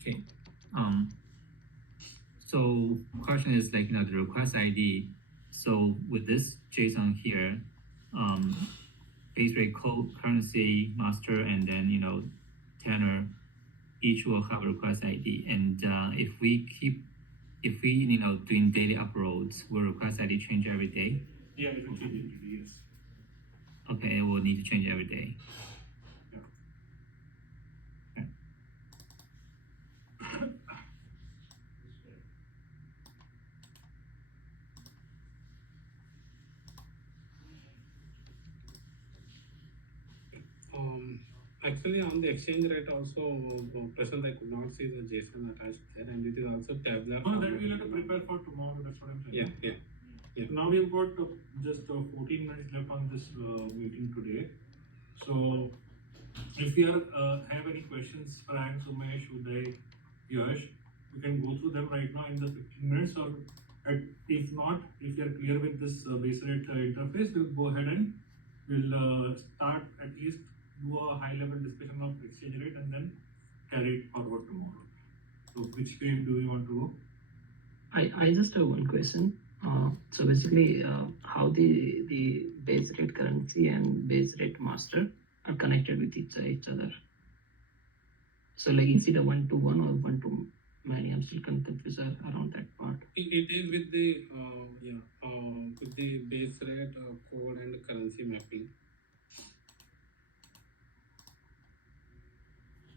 Okay. So question is the request ID. So with this JSON here, base rate, code, currency, master, and then tenor, each will have a request ID. And if we doing daily uploads, will request ID change every day? Yeah, it will change every day, yes. Okay, it will need to change every day. Actually, on the exchange rate also, present I could not see the JSON attached there, and it is also tabular. No, that we'll have to prepare for tomorrow. That's what I'm saying. Yeah. Yeah. So now we've got just 14 minutes left on this meeting today. So if you have any questions, Frank, Sumesh, Uday, Yash, you can go through them right now in the 15 minutes, or if not, if you are clear with this base rate interface, we'll go ahead and we'll start at least do a high level discussion of exchange rate and then carry it forward tomorrow. So which way do you want to go? I just have one question. So basically, how the base rate currency and base rate master are connected with each other. So like, is it a one-to-one or one-to-many? I'm still confused around that part. It is with the with the base rate code and currency mapping.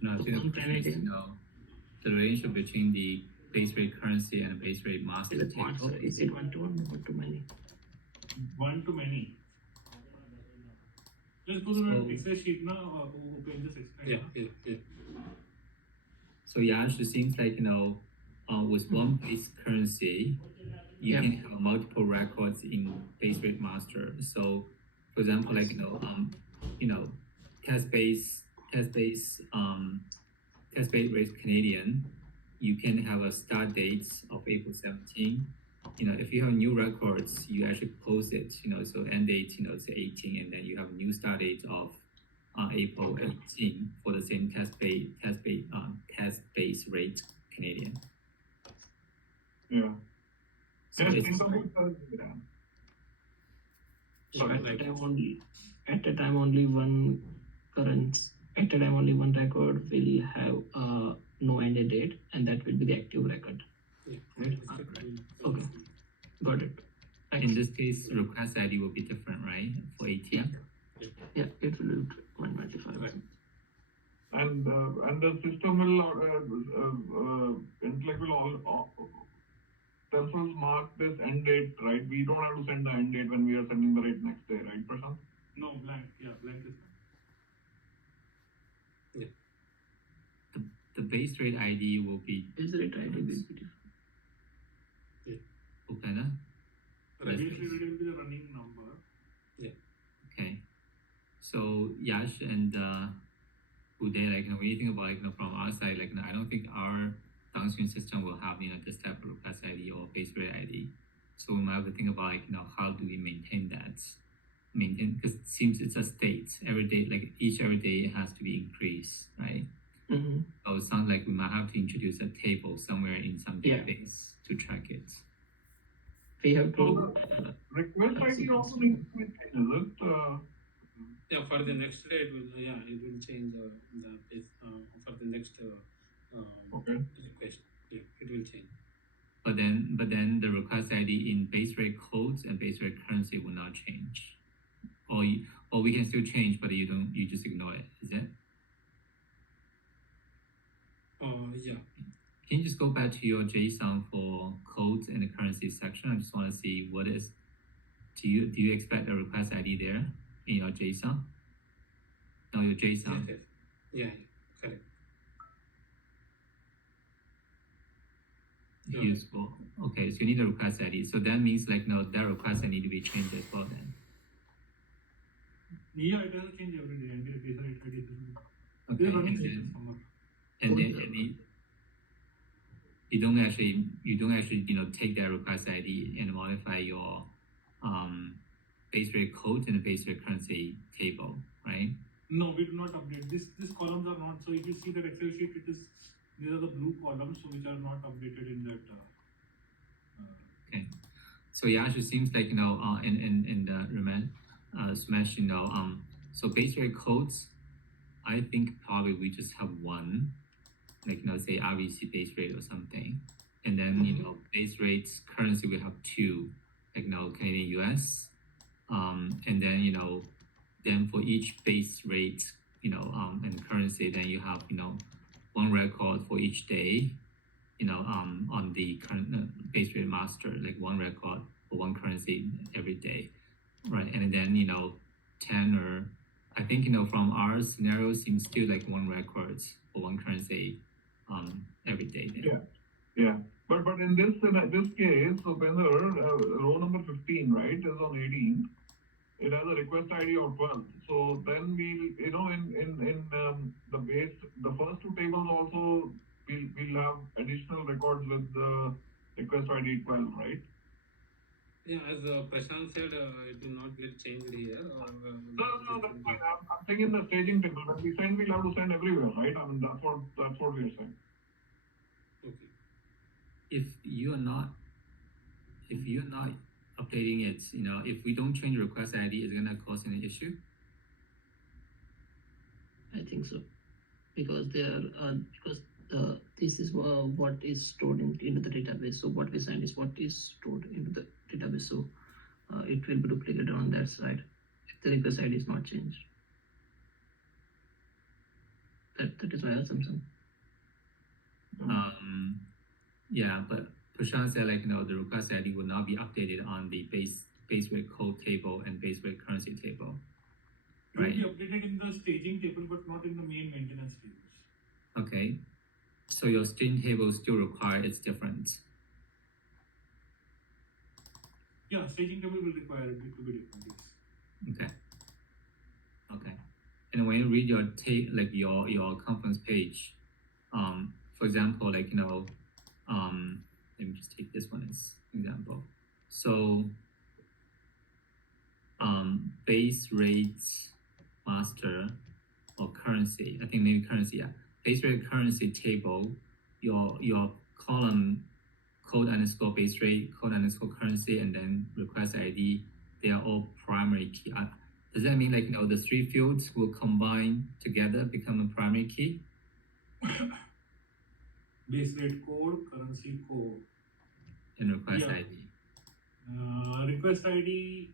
No, I think the question is, the relationship between the base rate currency and the base rate master Is it table. master? Is it one-to-one or one-to-many? One to many. Just go to the Excel sheet now, open this Excel. Yeah. So Yash, it seems like with one base currency, you Yeah. can have multiple records in base rate master. So, for example, like test base rate Canadian, you can have a start date of April 17. If you have new records, you actually post it. So end date, it's 18, and then you have new start date of April 18 for the same test base rate Canadian. Yeah. So Yes, it's think about that, yeah. So Yeah, at like- a time only one record will have no end date, and that will be the active record. Yeah. Right. Okay. Got it. Thanks. in this case, request ID will be different, right? For 18. Yeah, it will be 195. Right. And the system will intellect will all themselves mark this end date, right? We don't have to send the end date when we are sending the rate next day, right, Prashant? No, blank. Yeah, blank is The base rate ID will be Base rate ID will be different. Upena. Right. Usually it will be the running number. Okay. So Yash and Uday, when you think about from our side, I don't think our downstream system will have this type of request ID or base rate ID. So we might have to think about how do we maintain that? Because it seems it's a state every day. Every day it has to be increased, right? Mm-hmm. So it sounds like we might have to introduce a table somewhere in some Yeah. database to track it. We have to. Request ID also needs to be changed, is it? Yeah, for the next day it will change the base for the next Okay. request. Yeah, it will change. But then the request ID in base rate codes and base rate currency will not change. Or we can still change, but you just ignore it. Is it? Yeah. Can you just go back to your JSON for codes and the currency section? I just want to see what is. Do you expect a request ID there in your JSON? No, your JSON. Yes. Yeah. Correct. Yeah. Useful. Okay, so you need a request ID. So that means that request ID need to be changed as well then. Yeah, it doesn't change every day. And base rate ID doesn't. Okay, They're running and this then summer. you don't actually take that request ID and modify your base rate code and the base rate currency table, right? No, we do not update. These columns are not. So if you see that Excel sheet, these are the blue columns, so which are not updated in that. So yeah, it seems like in the Smash, so base rate codes, I think probably we just have one, say RVC base rate or something, and then base rates currency we have two, Canadian US, and then for each base rate and currency, then you have one record for each day, on the current base rate master, one record for one currency every day, right? And then 10 or I think from our scenario seems still like one record for one currency every day. Then. Yeah. But in this case, Upender, row number 15, right, is on 18. It has a request ID of 12. So then we'll, in the first two tables also, we'll have additional records with the request ID 12, right? Yeah, as Prashant said, it will not get changed here. No, that's fine. I'm saying in the staging table, when we send, we'll have to send everywhere, right? I mean, that's what we are saying. Okay. If you're not updating it, if we don't change request ID, is it gonna cause any issue? I think so, because they are because this is what is stored into the database. So what we send is what is stored into the database. So it will be duplicated on that side if the request ID is not changed. That is my assumption. Yeah, but Prashant said the request ID will not be updated on the base rate code table and base rate currency table. It will Right. be updated in the staging table, but not in the main maintenance tables. Okay. So your string table still require it's different. Yeah, staging table will require it to be different. Yes. Okay. And when you read your your conference page, for example, let me just take this one as example. So base rate master or currency, I think maybe currency, yeah. Base rate currency table, your column code underscore base rate, code underscore currency, and then request ID, they are all primary key. Does that mean the three fields will combine together, become a primary key? Base rate code, currency code, And request Yeah. ID. Request ID.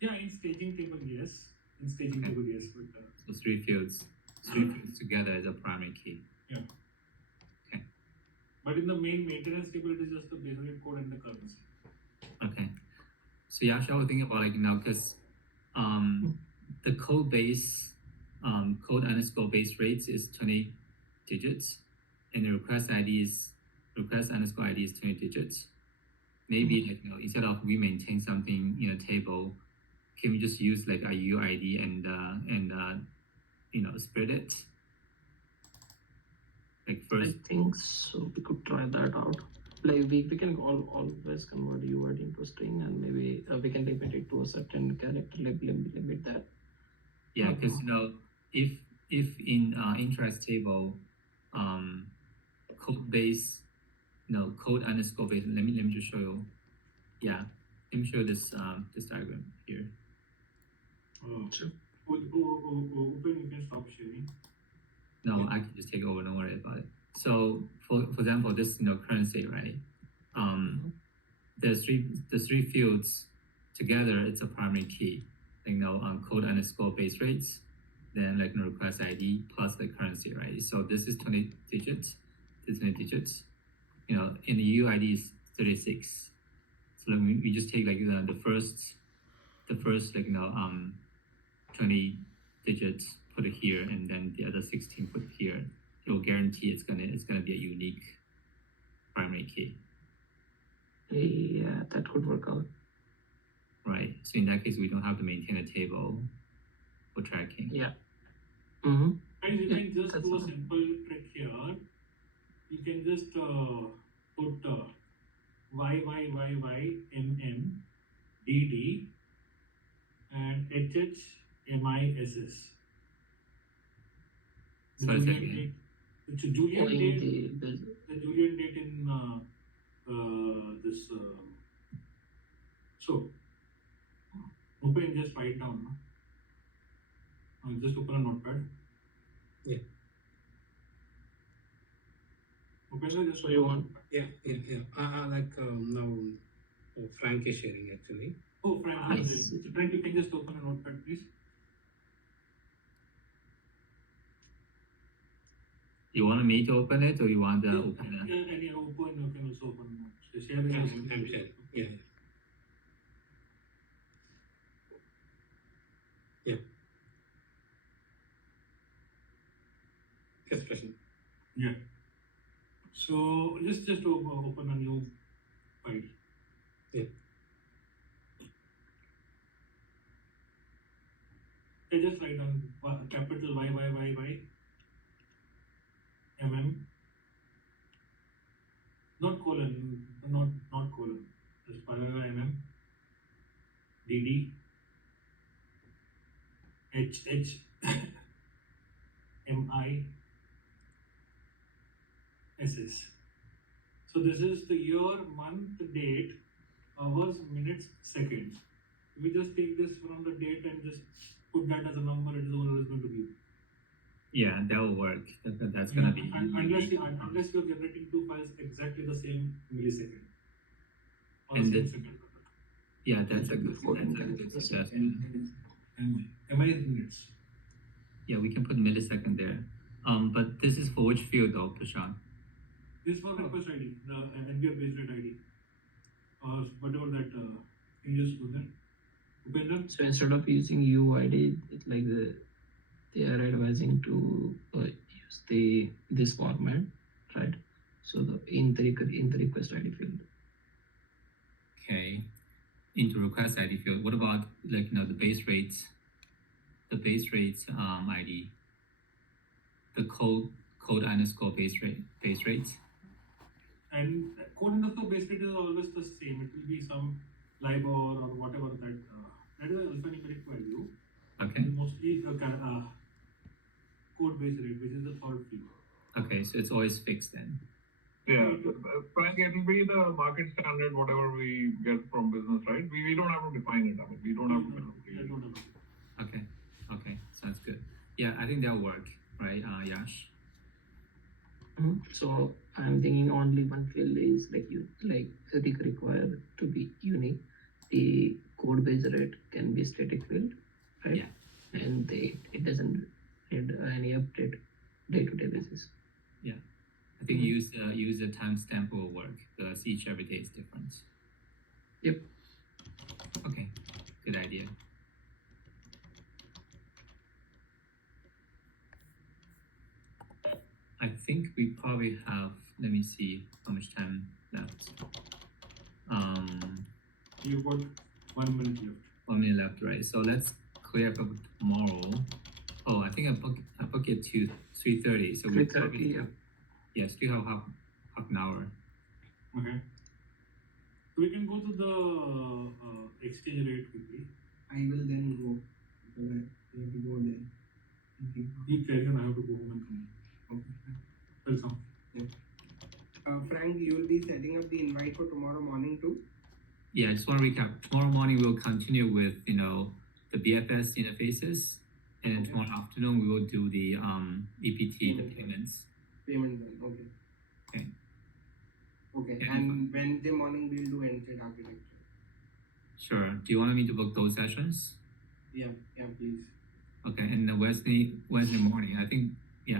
Yeah, in staging table, yes. In staging table, yes. But, So three fields together as a primary key. but in the main maintenance table, it is just the base rate code and the currency. Okay. So yeah, I was thinking about because the code base code underscore base rates is 20 digits, and the request underscore ID is 20 digits. Maybe instead of we maintain something in a table, can we just use a UID and split it? First. I think so. We could try that out. We can always convert UID into a string, and maybe we can limit it to a certain character. Limit that. Yeah, because if in interest table, code base, code underscore base. Let me just show you. Yeah, let me show this diagram here. Sure. Open, you can stop sharing. No, I can just take over. Don't worry about it. So for example, this currency, right? The three fields together, it's a primary key. Code underscore base rates, then request ID plus the currency, right? So this is 20 digits. This is 20 digits. In the UID is 36. So we just take the first 20 digits, put it here, and then the other 16 put here. It will guarantee it's gonna be a unique primary key. Yeah, that could work out. Right. So in that case, we don't have to maintain a table for tracking. Yeah. And you Yeah, can just that's do a fine. simple trick here. You can just put YYYYMM DD and HHMISS. The Sorry, say Julian again. date. It's a Julian Owing date. the The Julian date in this. So open, just write down. Just open a notepad. Yeah. Open just So you want- Yeah. Now Frank is sharing actually. Oh, Frank, I yes. see. So Frank, you can just open a notepad, please. You want me to open it, or you want to open it? Yeah, and you open, you can also open. So share Yeah, your I'm sharing. Yeah. Yeah. So just open a new file. Yeah. Okay, just write down capital Y, not colon, not colon, just parallel DD, MI, SS. So this is the year, month, date, hours, minutes, seconds. We just take this from the date and just put that as a number. It is always going to be. Yeah, that will work. That's gonna be unless you're generating two files exactly the same millisecond. Or And same the- second. yeah, that's a good suggestion. MI is minutes. Yeah, we can put millisecond there. But this is for which field though, Prashant? This for request ID, the NVR based rate ID, or whatever that. Can you just do that? Upendra? So instead of using UID, it's like they are advising to use this format, right? So in the request ID field. Okay. Into request ID field. What about like the base rates? The base rates ID. The code underscore base rates. And code underscore base rate is always the same. It will be some LIBOR or whatever that. That is an alphanumeric value. Okay. Mostly code base rate, which is the third field. Okay, so it's always fixed then. Yeah, Frank, it will be the market standard, whatever we get from business, right? We don't have to define it. I mean, we don't have to. Okay, sounds good. Yeah, I think that'll work, right, Yash? So I'm thinking only one field is required to be unique. The code base rate can be static field, right? Yeah. And it doesn't need any update day-to-day basis. I think use the timestamp will work because each every day is different. Yep. Okay, good idea. I think we probably have. Let me see how much time left. You've got 1 minute left. 1 minute left, right? So let's clear up tomorrow. Oh, I think I booked it to 3:30. So we 3:30, yeah. Yeah, still have half an hour. Okay. So we can go to the exchange rate quickly. I will then go. Because I have to go there. You carry on. I have to go home and come. Okay. Welcome. Frank, you will be setting up the invite for tomorrow morning too? Yeah, I just want to recap. Tomorrow morning we'll continue with the BFS interfaces, and then tomorrow afternoon we will do the EPT, the payments. Payment then, okay. Okay. Okay, Yeah. and Wednesday morning we'll do NSET architecture. Sure. Do you want me to book those sessions? Yeah, please. Okay, and the Wednesday morning, I think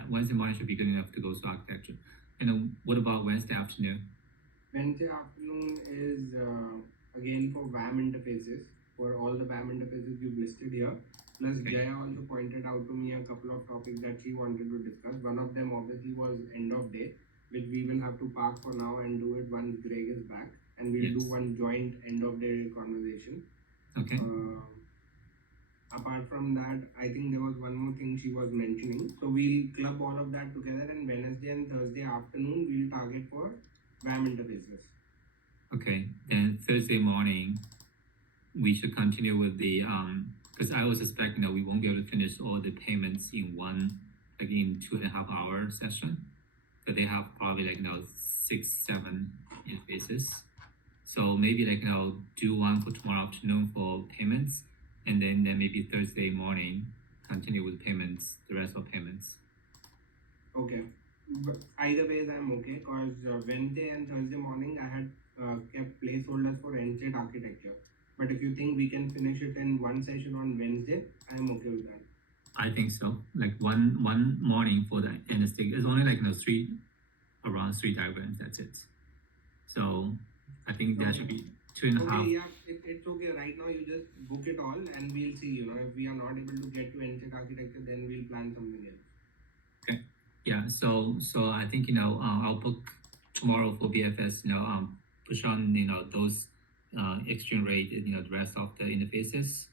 Wednesday morning should be good enough to go to architecture. And then what about Wednesday afternoon? Wednesday afternoon is again for WAM interfaces, for all the WAM interfaces you've listed here. Plus Okay. Jaya also pointed out to me a couple of topics that she wanted to discuss. One of them obviously was end of day, which we will have to park for now and do it once Greg is back. And we'll do Yes. one joint end of day conversation. Okay. Apart from that, I think there was one more thing she was mentioning. So we'll club all of that together, and Wednesday and Thursday afternoon we'll target for WAM interfaces. Okay. Then Thursday morning, we should continue with the because I was expecting that we won't be able to finish all the payments in one, like in 2.5 hour session. But they have probably 6, 7 interfaces. So maybe do one for tomorrow afternoon for payments, and then maybe Thursday morning continue with payments, the rest of payments. Okay. But either ways I'm okay, because Wednesday and Thursday morning I had kept placeholders for NSET architecture. But if you think we can finish it in one session on Wednesday, I'm okay with that. I think so. One morning for the NST. It's only around 3 diagrams. That's it. So I think that should be 2.5. Okay, yeah, it's okay. Right now you just book it all and we'll see, if we are not able to get to NSET architecture, then we'll plan something else. Yeah, so I think I'll book tomorrow for BFS. Push on those exchange rate. The rest of the interfaces.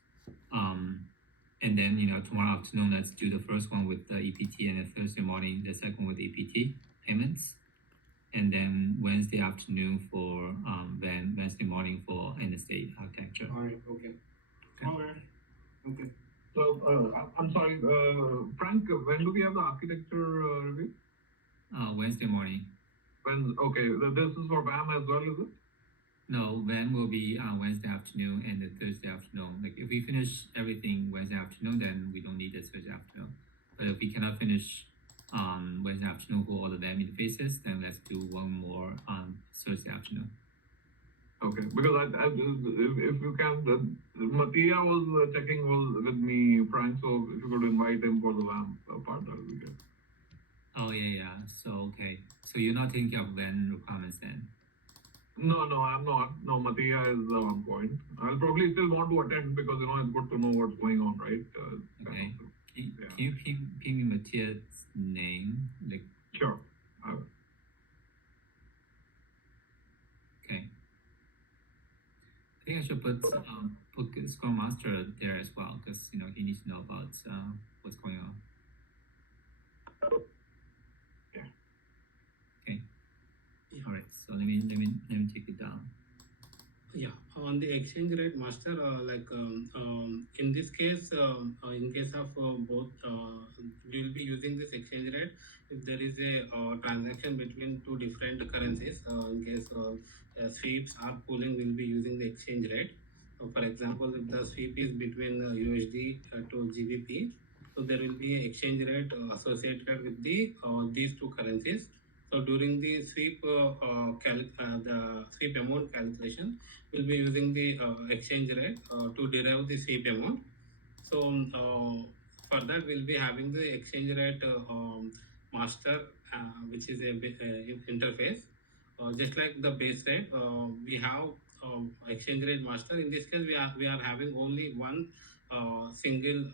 And then tomorrow afternoon let's do the first one with the EPT, and then Thursday morning the second with EPT payments, and then Wednesday afternoon for then Wednesday morning for interstate architecture. All right. Okay. Okay. So, I'm sorry, Frank, when do we have the architecture review? Wednesday morning. Okay, this is for BAM as well, is it? No, then will be Wednesday afternoon and the Thursday afternoon. Like if we finish everything Wednesday afternoon, then we don't need it Thursday afternoon. But if we cannot finish Wednesday afternoon for all the VAM interfaces, then let's do one more on Thursday afternoon. Okay, because if you can, Mattia was checking with me, Frank, so if you could invite him for the VAM part, that would be good. Oh yeah. So okay. So you're not thinking of VAM requirements then? No, I'm not. No, Mattia is one point. I'll probably still want to attend because it's good to know what's going on, right? Okay. Can Yeah. you ping me Matthias' name? Like Sure. okay. I think I should put Scrum Master there as well because he needs to know about what's going on. Yeah. Okay. All right. So let me take it down. Yeah, on the exchange rate master, in this case, in case of both, we will be using this exchange rate if there is a transaction between two different currencies. In case sweeps or pooling, we'll be using the exchange rate. For example, if the sweep is between USD to GBP, so there will be an exchange rate associated with these two currencies. So during the sweep, the sweep amount calculation, we'll be using the exchange rate to derive the sweep amount. So for that, we'll be having the exchange rate master, which is a interface. Just like the base rate, we have exchange rate master. In this case, we are having only one single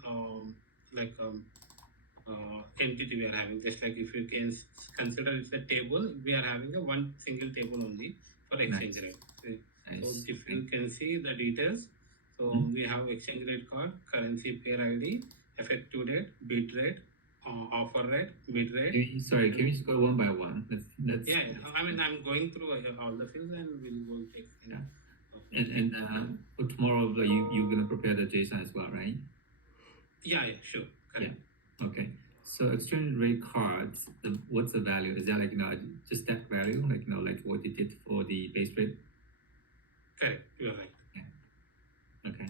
entity we are having. Just like if you can consider it's a table, we are having a one single table only for exchange Nice. rate. Nice. So if you can see the details, so we have exchange rate card, currency pair ID, effective date, bid rate, offer rate, bid rate. Sorry, can we just go one by one? Let's Yeah, I mean I'm going through all the fields and we'll go take. And for tomorrow you're gonna prepare the JSON as well, right? Yeah, sure. Correct. Yeah. Okay. So exchange rate cards, what's the value? Is that just that value, like what you did for the base rate? Correct. You're right. Okay.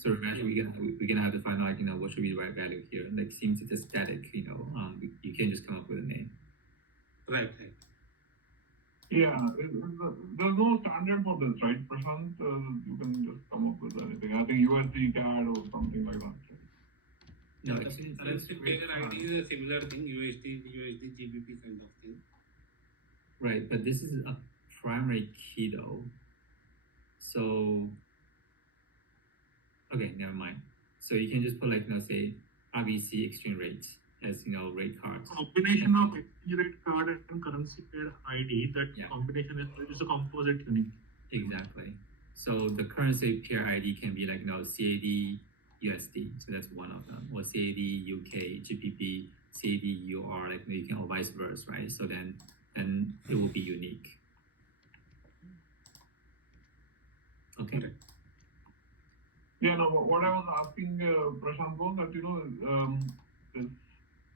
So Ramesh, we're gonna have to find out what should be the right value here. Like seems it's just static, you can't just come up with a name. Right. Yeah, there's no standard for this, right, Prashant? You can just come up with anything. I think USD CAD or something like that. No, The exchange currency rate pair card. ID is a similar thing, USD, GBP kind of thing. Right, but this is a primary key though. So okay, never mind. So you can just put say RBC exchange rate as rate cards. Combination of exchange rate card and currency pair ID, that Yeah. combination is a composite unit. Exactly. So the currency pair ID can be CAD USD, so that's one of them, or CAD UK GBP, CAD UR, you can, or vice versa, right? So then it will be unique. Okay. Correct. Yeah, no, what I was asking Prashant was that, this,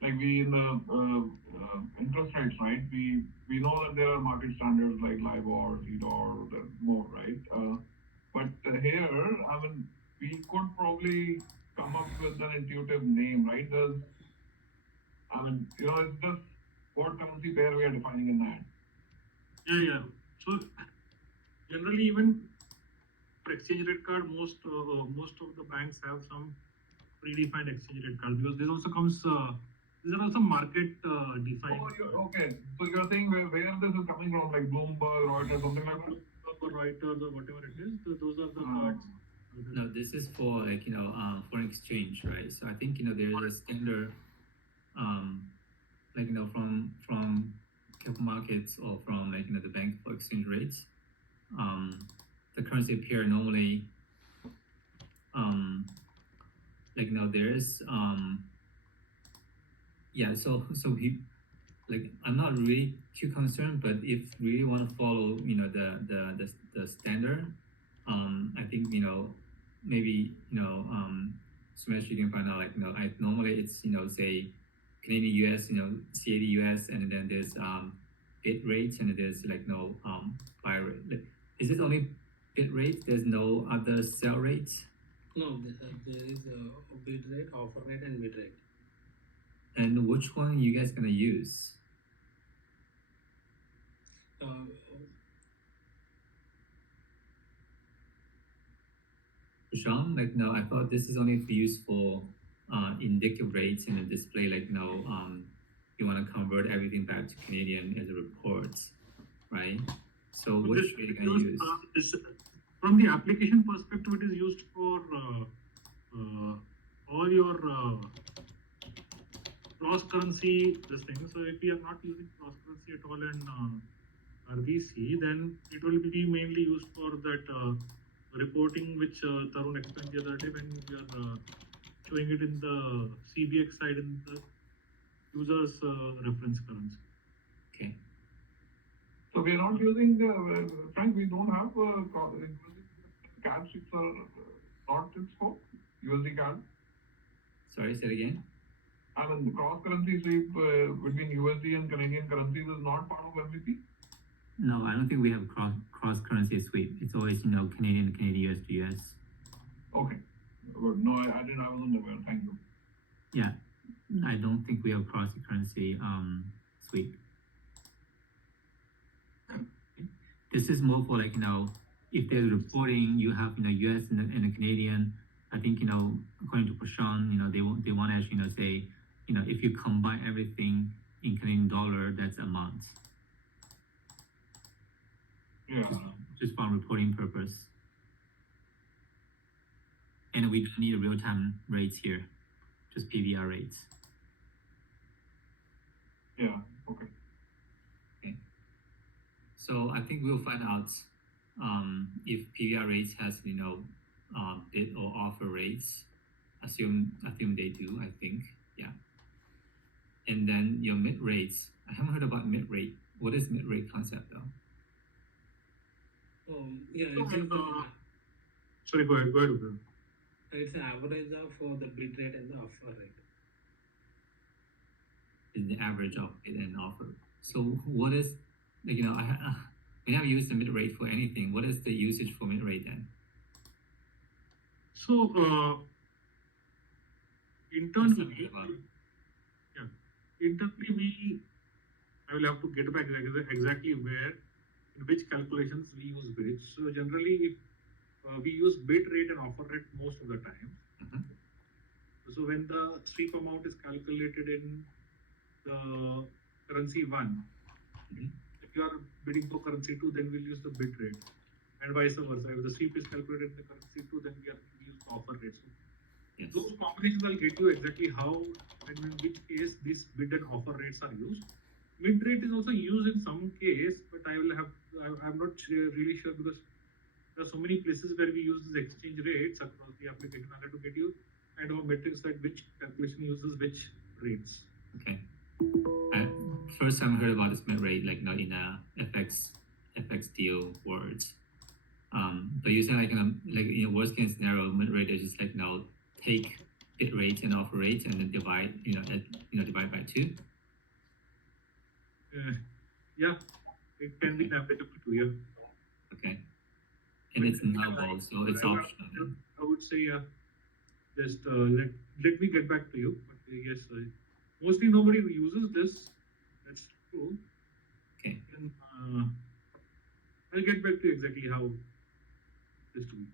like we in the interest rates, right? We know that there are market standards like LIBOR, CDOR, more, right? But here, I mean, we could probably come up with an intuitive name, right? It's just what currency pair we are defining in that. Yeah. So generally, even for exchange rate card, most of the banks have some predefined exchange rate card because this also comes. These are also market defined. Oh, okay. So you're saying where this is coming from, like Bloomberg, Reuters, something like that? Reuters or whatever it is. Those are the cards. No, this is for foreign exchange, right? So I think there is a standard like from capital markets or from like the bank for exchange rates, the currency pair normally like there's yeah, so we like I'm not really too concerned, but if we really want to follow the standard, I think maybe Sumesh, you can find out like I normally it's say Canadian US, CAD US, and then there's bit rates, and there's like no buy rate. Like, is it only bit rate? There's no other sell rates? No, there is a bid rate, offer rate, and bid rate. And which one you guys gonna use? Uh, Sean, like no, I thought this is only used for indicative rates and then display like you want to convert everything back to Canadian as a report, right? So So which this rate is are you gonna used, use? from the application perspective, it is used for all your cross currency this thing. So if we are not using cross currency at all in RBC, then it will be mainly used for that reporting which Tarun explained the other day when we are showing it in the CBX side in the user's reference currency. Okay. So we are not using, Frank, we don't have CAD sheets are not in scope, USD CAD. Sorry, say it again. I mean, the cross currency sweep between USD and Canadian currencies is not part of MVP. No, I don't think we have cross currency sweep. It's always Canadian US to US. Okay, good. No, I didn't. I wasn't aware. Thank you. Yeah, I don't think we have cross currency sweep. This is more for like if there's reporting, you have US and the Canadian. I think according to Prashant, they want to actually say if you combine everything in Canadian dollar, that's a month. Yeah. Just for reporting purpose. And we don't need real time rates here, just PVR rates. Yeah. Okay. So I think we'll find out if PVR rates has bid or offer rates. Assume they do. I think and then your mid rates. I haven't heard about mid rate. What is mid rate concept though? Yeah, it's just Sorry, go ahead. it's an average of the bid rate and the offer rate. Is the average of bid and offer. So what is we never used the mid rate for anything. What is the usage for mid rate then? So internally, I will have to get back exactly where, in which calculations we use bids. So generally, if we use bid rate and offer rate most of the time. Mhm. So when the sweep amount is calculated in the currency one, Mhm. if you are bidding for currency two, then we'll use the bid rate, and vice versa. If the sweep is calculated in the currency two, then we use the offer rate. So Yes. those combinations will get you exactly how and in which case these bid and offer rates are used. Mid rate is also used in some case, but I'm not really sure because there are so many places where we use these exchange rates across the application. I'll have to get you kind of a metrics that which calculation uses which rates. Okay. First time I heard about this mid rate, like not in a FX deal words. But you say like in a worst case scenario, mid rate is just like take bid rate and offer rate and then divide divide by 2. Yeah, it can be applicable to you. Okay. And it's nullable, so it's optional. Then. I would say just let me get back to you. But yes, mostly nobody uses this. That's true. Okay. And I'll get back to you exactly how this to be.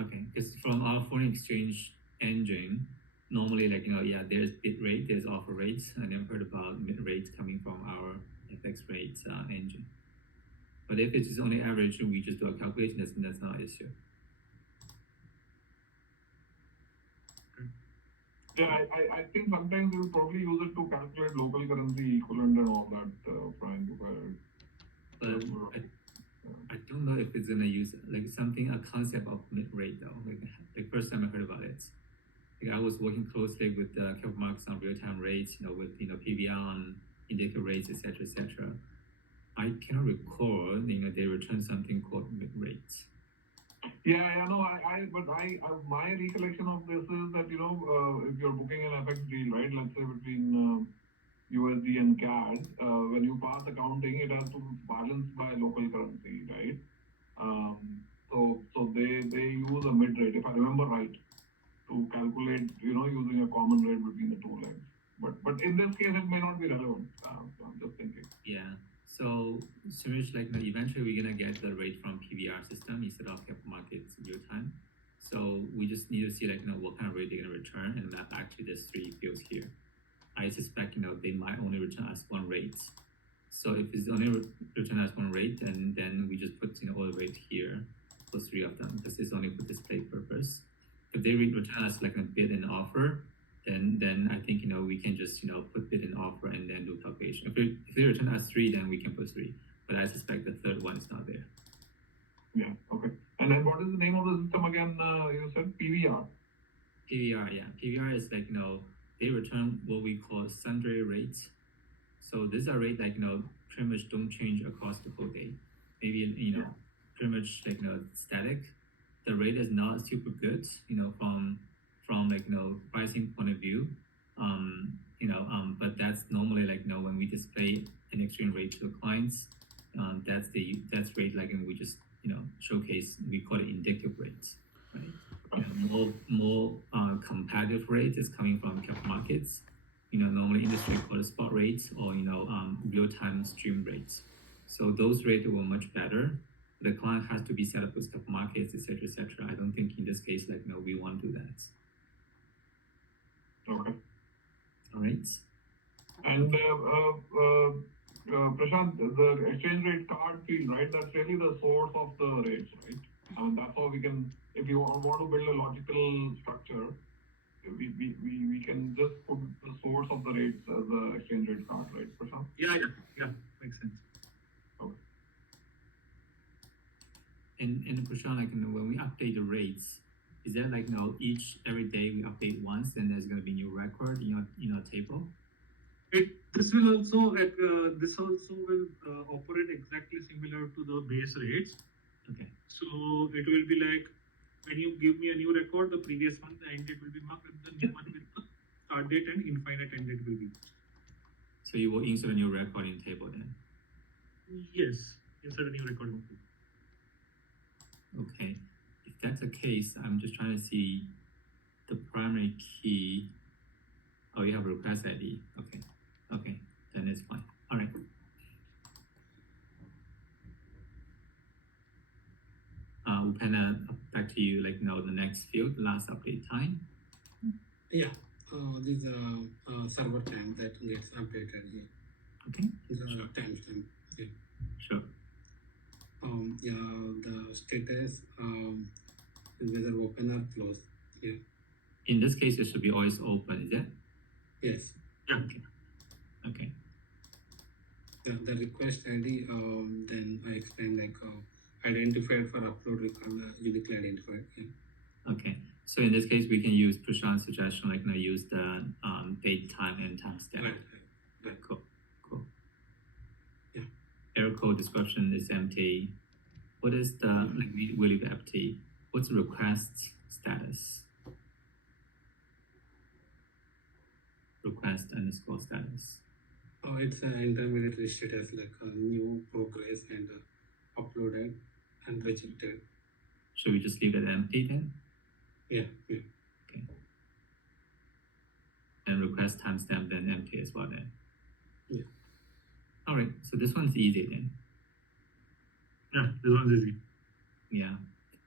Okay, because from our foreign exchange engine, normally there's bid rate, there's offer rates. I never heard about mid rates coming from our FX rates engine. But if it's just only average and we just do a calculation, that's not an issue. Yeah, I think sometimes you'll probably use it to calculate local currency equivalent and all that, Frank, where But I don't know if it's gonna use like something a concept of mid rate though. Like first time I heard about it. Like I was working closely with the capital markets on real time rates, with PVR on indicator rates, etc. I cannot recall they return something called mid rates. yeah, no, my recollection of this is that, if you're booking an FX deal, right, let's say between USD and CAD, when you pass accounting, it has to balance by local currency, right? So they use a mid rate, if I remember right, to calculate, using a common rate between the two legs. But in this case, it may not be relevant. So I'm just thinking. Yeah. So Suresh, eventually we're gonna get the rate from PVR system instead of capital markets real time. So we just need to see what kind of rate they're gonna return and map actually there's 3 fields here. I suspect they might only return us one rate. So if it's only return us one rate, then we just put all the rate here for 3 of them because it's only for display purpose. If they return us a bid and offer, then I think we can just put bid and offer and then do calculation. If they return us 3, then we can put 3. But I suspect the third one is not there. Yeah. Okay. And then what is the name of the system again? You said PVR. PVR, yeah. PVR is they return what we call sundry rates. So these are rates pretty much don't change across the whole day. Maybe pretty much static. The rate is not super good, from pricing point of view. But that's normally when we display an exchange rate to the clients, that's rate and we just showcase, we call it indicative rates, right? More competitive rate is coming from capital markets. Normally industry call it spot rates or real-time stream rates. So those rates were much better. The client has to be set up with capital markets, etc. I don't think in this case we want to do that. Okay. All right. And Prashant, the exchange rate card field, right? That's really the source of the rates, right? And that's how we can, if you want to build a logical structure, we can just put the source of the rates as the exchange rate card, right, Prashant? Yeah, makes sense. And Prashant, when we update the rates, is that every day we update once, and there's going to be new record in your table? This will also operate exactly similar to the base rates. Okay. So it will be when you give me a new record, the previous one, the end date will be marked, and the new one with the start date and infinite end date will be. So you will insert a new record in table then? Yes, insert a new record. Okay. If that's the case, I'm just trying to see the primary key. Oh, you have a request ID. Okay, then it's fine. All right. Upena, back to you. The next field, last update time. Yeah. This server time that gets updated here. Okay. The timestamp. Yeah. Sure. Yeah, the status, whether open or closed. Yeah. In this case, it should be always open, is it? Yes. Yeah. Okay. The request ID, then I explain identified for upload record, uniquely identified. Yeah. Okay. So in this case, we can use Prashant's suggestion, use the date, time, and timestamp. Right. Cool. Yeah. Error code description is empty. What is the we leave empty? What's the request status? Request underscore status. It's an intermediate listed as a new progress and uploaded and rejected. Should we just leave it empty then? Yeah. Okay. And request timestamp then empty as well then. Yeah. All right. So this one's easy then. Yeah, this one's easy. Yeah.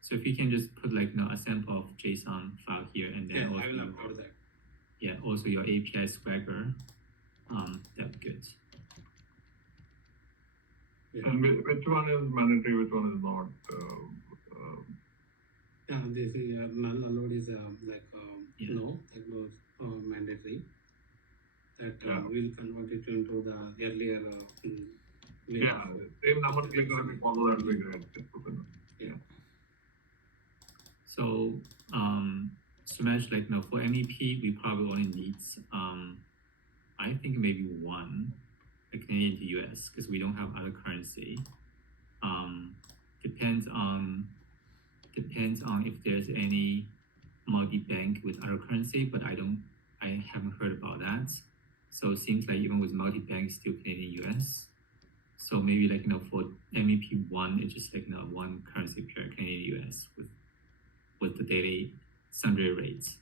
So if you can just put a sample of JSON file here and then Yeah, also I will upload that. yeah, also your API Swagger, that'd be good. Yeah. And which one is mandatory, which one is not? Yeah, this is null allowed is Yeah. no. That goes mandatory. That Yeah. will convert it into the earlier way. Yeah, same nomenclature if we follow that way, great. So, Sumesh, like, for MEP, we probably only need, I think maybe one, like Canadian to US, because we don't have other currency. Depends on if there's any multi-bank with other currency, but I haven't heard about that. So it seems like even with multi-bank, still Canadian US. So maybe like, for MEP one, it's just like, one currency pair, Canadian US with the daily sundry rates.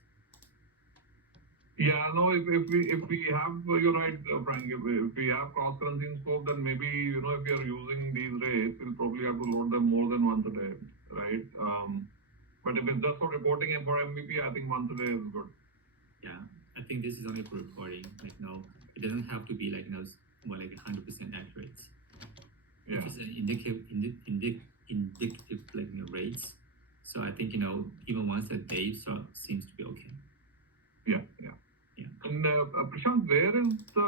Yeah, no, if we have, you're right, Frank, if we have cross currency in scope, then maybe, if we are using these rates, we'll probably have to load them more than once a day, right? But if it's just for reporting and for MVP, I think once a day is good. Yeah, I think this is only for reporting. Like, it doesn't have to be like, more like 100% accurate. Yeah. It's just an indicative like, rates. So I think, even once a day seems to be okay. Yeah. Yeah. And Prashant, where is the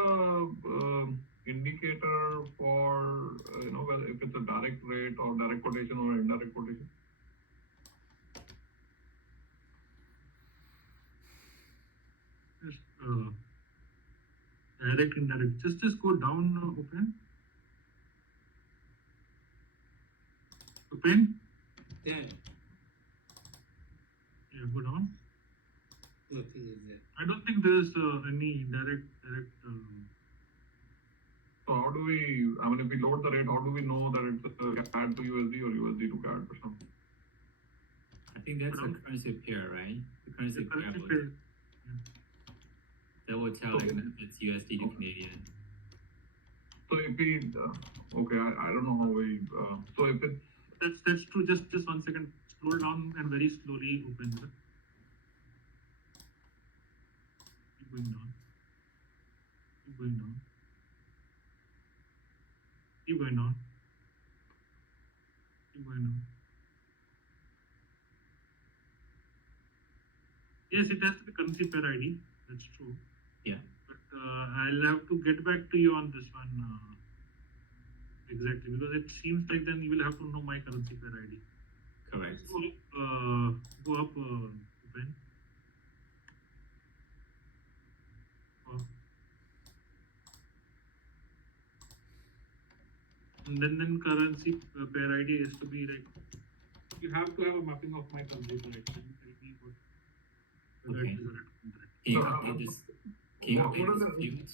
indicator for, whether if it's a direct rate or direct quotation or indirect quotation? Just direct, indirect. Just go down, open. Open. Yeah, Yeah, go down. nothing is there. I don't think there's any direct. So how do we, if we load the rate, how do we know that it's CAD to USD or USD to CAD or something? I think that's a currency pair, right? The currency pair that will tell like if it's USD to Canadian. So if we, okay, I don't know how we, so if it's, That's true. Just 1 second. Scroll down and very slowly open it. Keep going down. Keep going down. Keep going down. Keep going down. Yes, it has to be currency pair ID. That's true. Yeah. But I'll have to get back to you on this one exactly, because it seems like then you will have to know my currency pair ID. Correct. Go up, Ben. And then currency pair ID has to be like, you have to have a mapping of my currency pair ID. Then tell me whether Okay. it is or not. Can you So, update this? Can you what update are this the- field?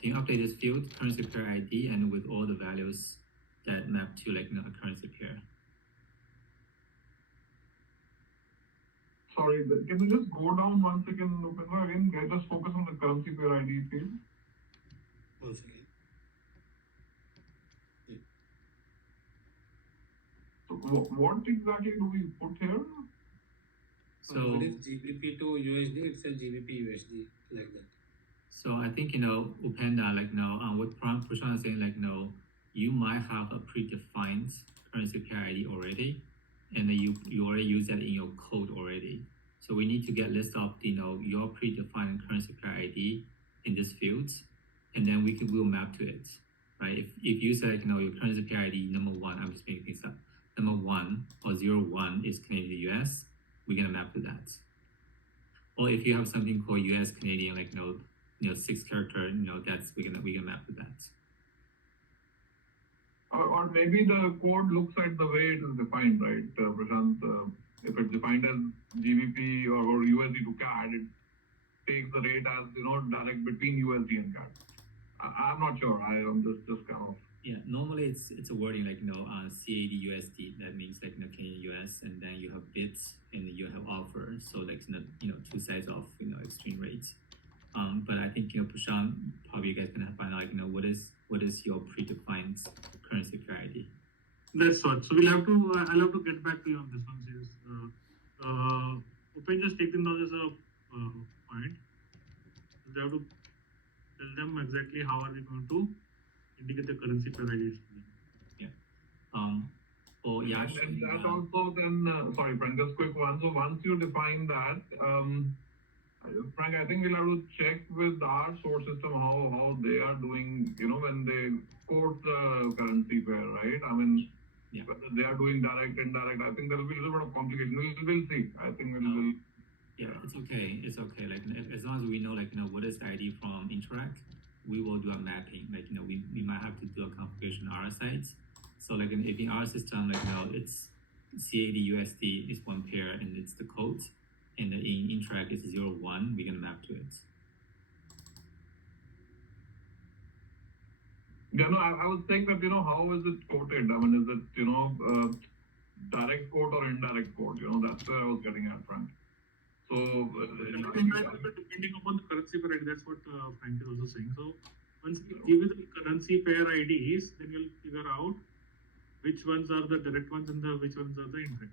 Can you update this field, currency pair ID, and with all the values that map to like a currency pair? sorry, can you just go down 1 second, Upendra, again, guys, just focus on the currency pair ID field. 1 second. So what exactly do we put here? So if it is GBP to USD, it's a GBP USD like that. So I think, Upenda, like what Prashant is saying, like, you might have a predefined currency pair ID already, and then you already use that in your code already. So we need to get list of, your predefined currency pair ID in this field, and then we'll map to it, right? If you say, like, your currency pair ID number 1, I'm just making things up, number 1 or 01 is Canadian to US, we're gonna map to that. Or if you have something called US Canadian, like, 6 character, that's we're gonna map to that. Or maybe the code looks at the way it is defined, right, Prashant? If it's defined as GBP or USD to CAD, it takes the rate as, direct between USD and CAD. I'm not sure. I'm just kind of. Yeah, normally it's a wording like CAD USD. That means like Canadian US, and then you have bits and you have offer. So like two sides of exchange rates. But I think Prashant, probably you guys can find out like what is your predefined currency pair ID. That's what. So I'll have to get back to you on this one. Says, Upen just taken those as a point. We have to tell them exactly how are we going to indicate the currency pair IDs. For Yash, And that also then, sorry, Frank, just quick one. So once you define that, Frank, I think we'll have to check with our source system how they are doing, when they quote the currency pair, right? I mean, Yeah. whether they are doing direct, indirect, I think there will be a little bit of complication. We'll see. I think we'll yeah, it's okay. It's okay. Like as long as we know, what is the ID from Interact, we will do a mapping. We might have to do a configuration on our side. So if in our system, it's CAD USD is one pair and it's the code, and in Interact it's 01. We're gonna map to it. Yeah, no, I was saying that, how is it quoted? I mean, is it, direct quote or indirect quote? That's where I was getting at, Frank. So, depending upon the currency pair ID, that's what Frank is also saying. So, once we give you the currency pair IDs, then you'll figure out which ones are the direct ones and which ones are the indirect.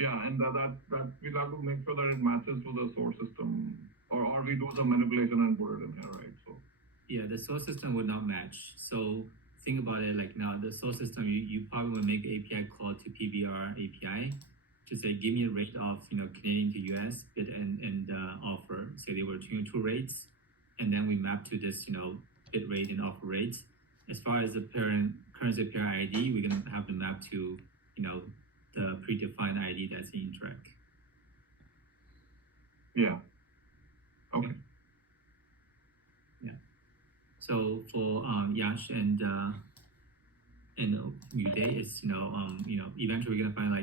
yeah, and that we'll have to make sure that it matches to the source system, or we do some manipulation and put it in here, right? So. Yeah, the source system would not match. So think about it now the source system, you probably will make API call to PBR API to say, give me a rate of, Canadian to US bid and offer. So they were two rates. And then we map to this, bid rate and offer rate. As far as the currency pair ID, we're going to have to map to, the predefined ID that's in Interact. Yeah. Okay. So for Yash and Uday, it's eventually we're gonna find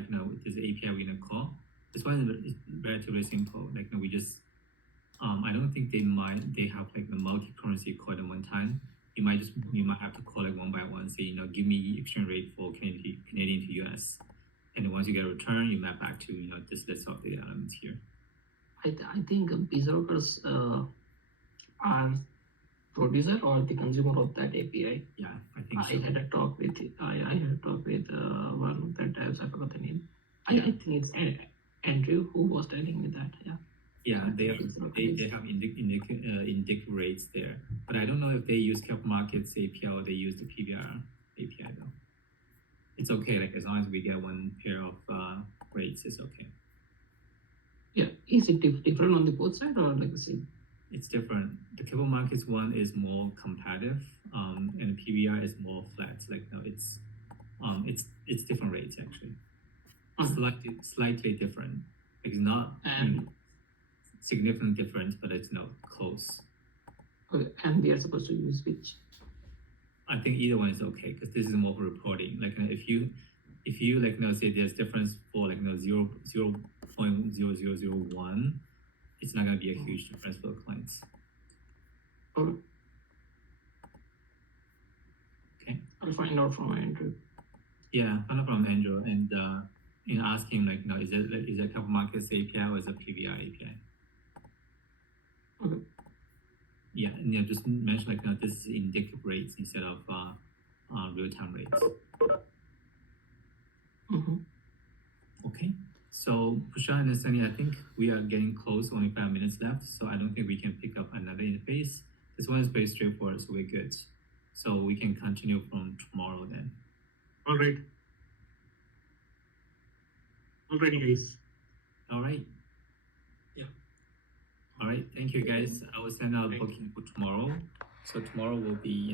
this API we're gonna call. This one is relatively simple. We just I don't think they have the multi-currency call at one time. You might have to call it one by one. Say give me exchange rate for Canadian to US, and then once you get a return, you map back to this list of data elements here. I think BizRockers are producer or the consumer of that API. Yeah, I think so. I had a talk with one that I forgot the name. Yeah. I think it's Andrew who was telling me that. Yeah. Yeah, they have indic rates there, but I don't know if they use capital markets API or they use the PBR API though. It's okay, as long as we get one pair of rates, it's okay. Yeah. Is it different on the both side or the same? It's different. The capital markets one is more competitive, and the PBR is more flat. It's different rates actually. Slightly different. It's not significant difference, but it's not close. Okay, and we are supposed to use which? I think either one is okay because this is more for reporting. If you say there's difference for 0.0001, it's not gonna be a huge difference for the clients. Okay. I'll find out from Andrew. Yeah, find out from Andrew and ask him is it capital markets API or is it PBR API? Okay. Yeah, and just mention this is indicative rates instead of real-time rates. Mm-hmm. Okay. So Prashant and Sunny, I think we are getting close, only 5 minutes left. So I don't think we can pick up another interface. This one is very straightforward, so we're good. So we can continue from tomorrow then. All right. Alrighty, guys. All right. Yeah. All right. Thank you, guys. I will send out a booking for tomorrow. So tomorrow will be,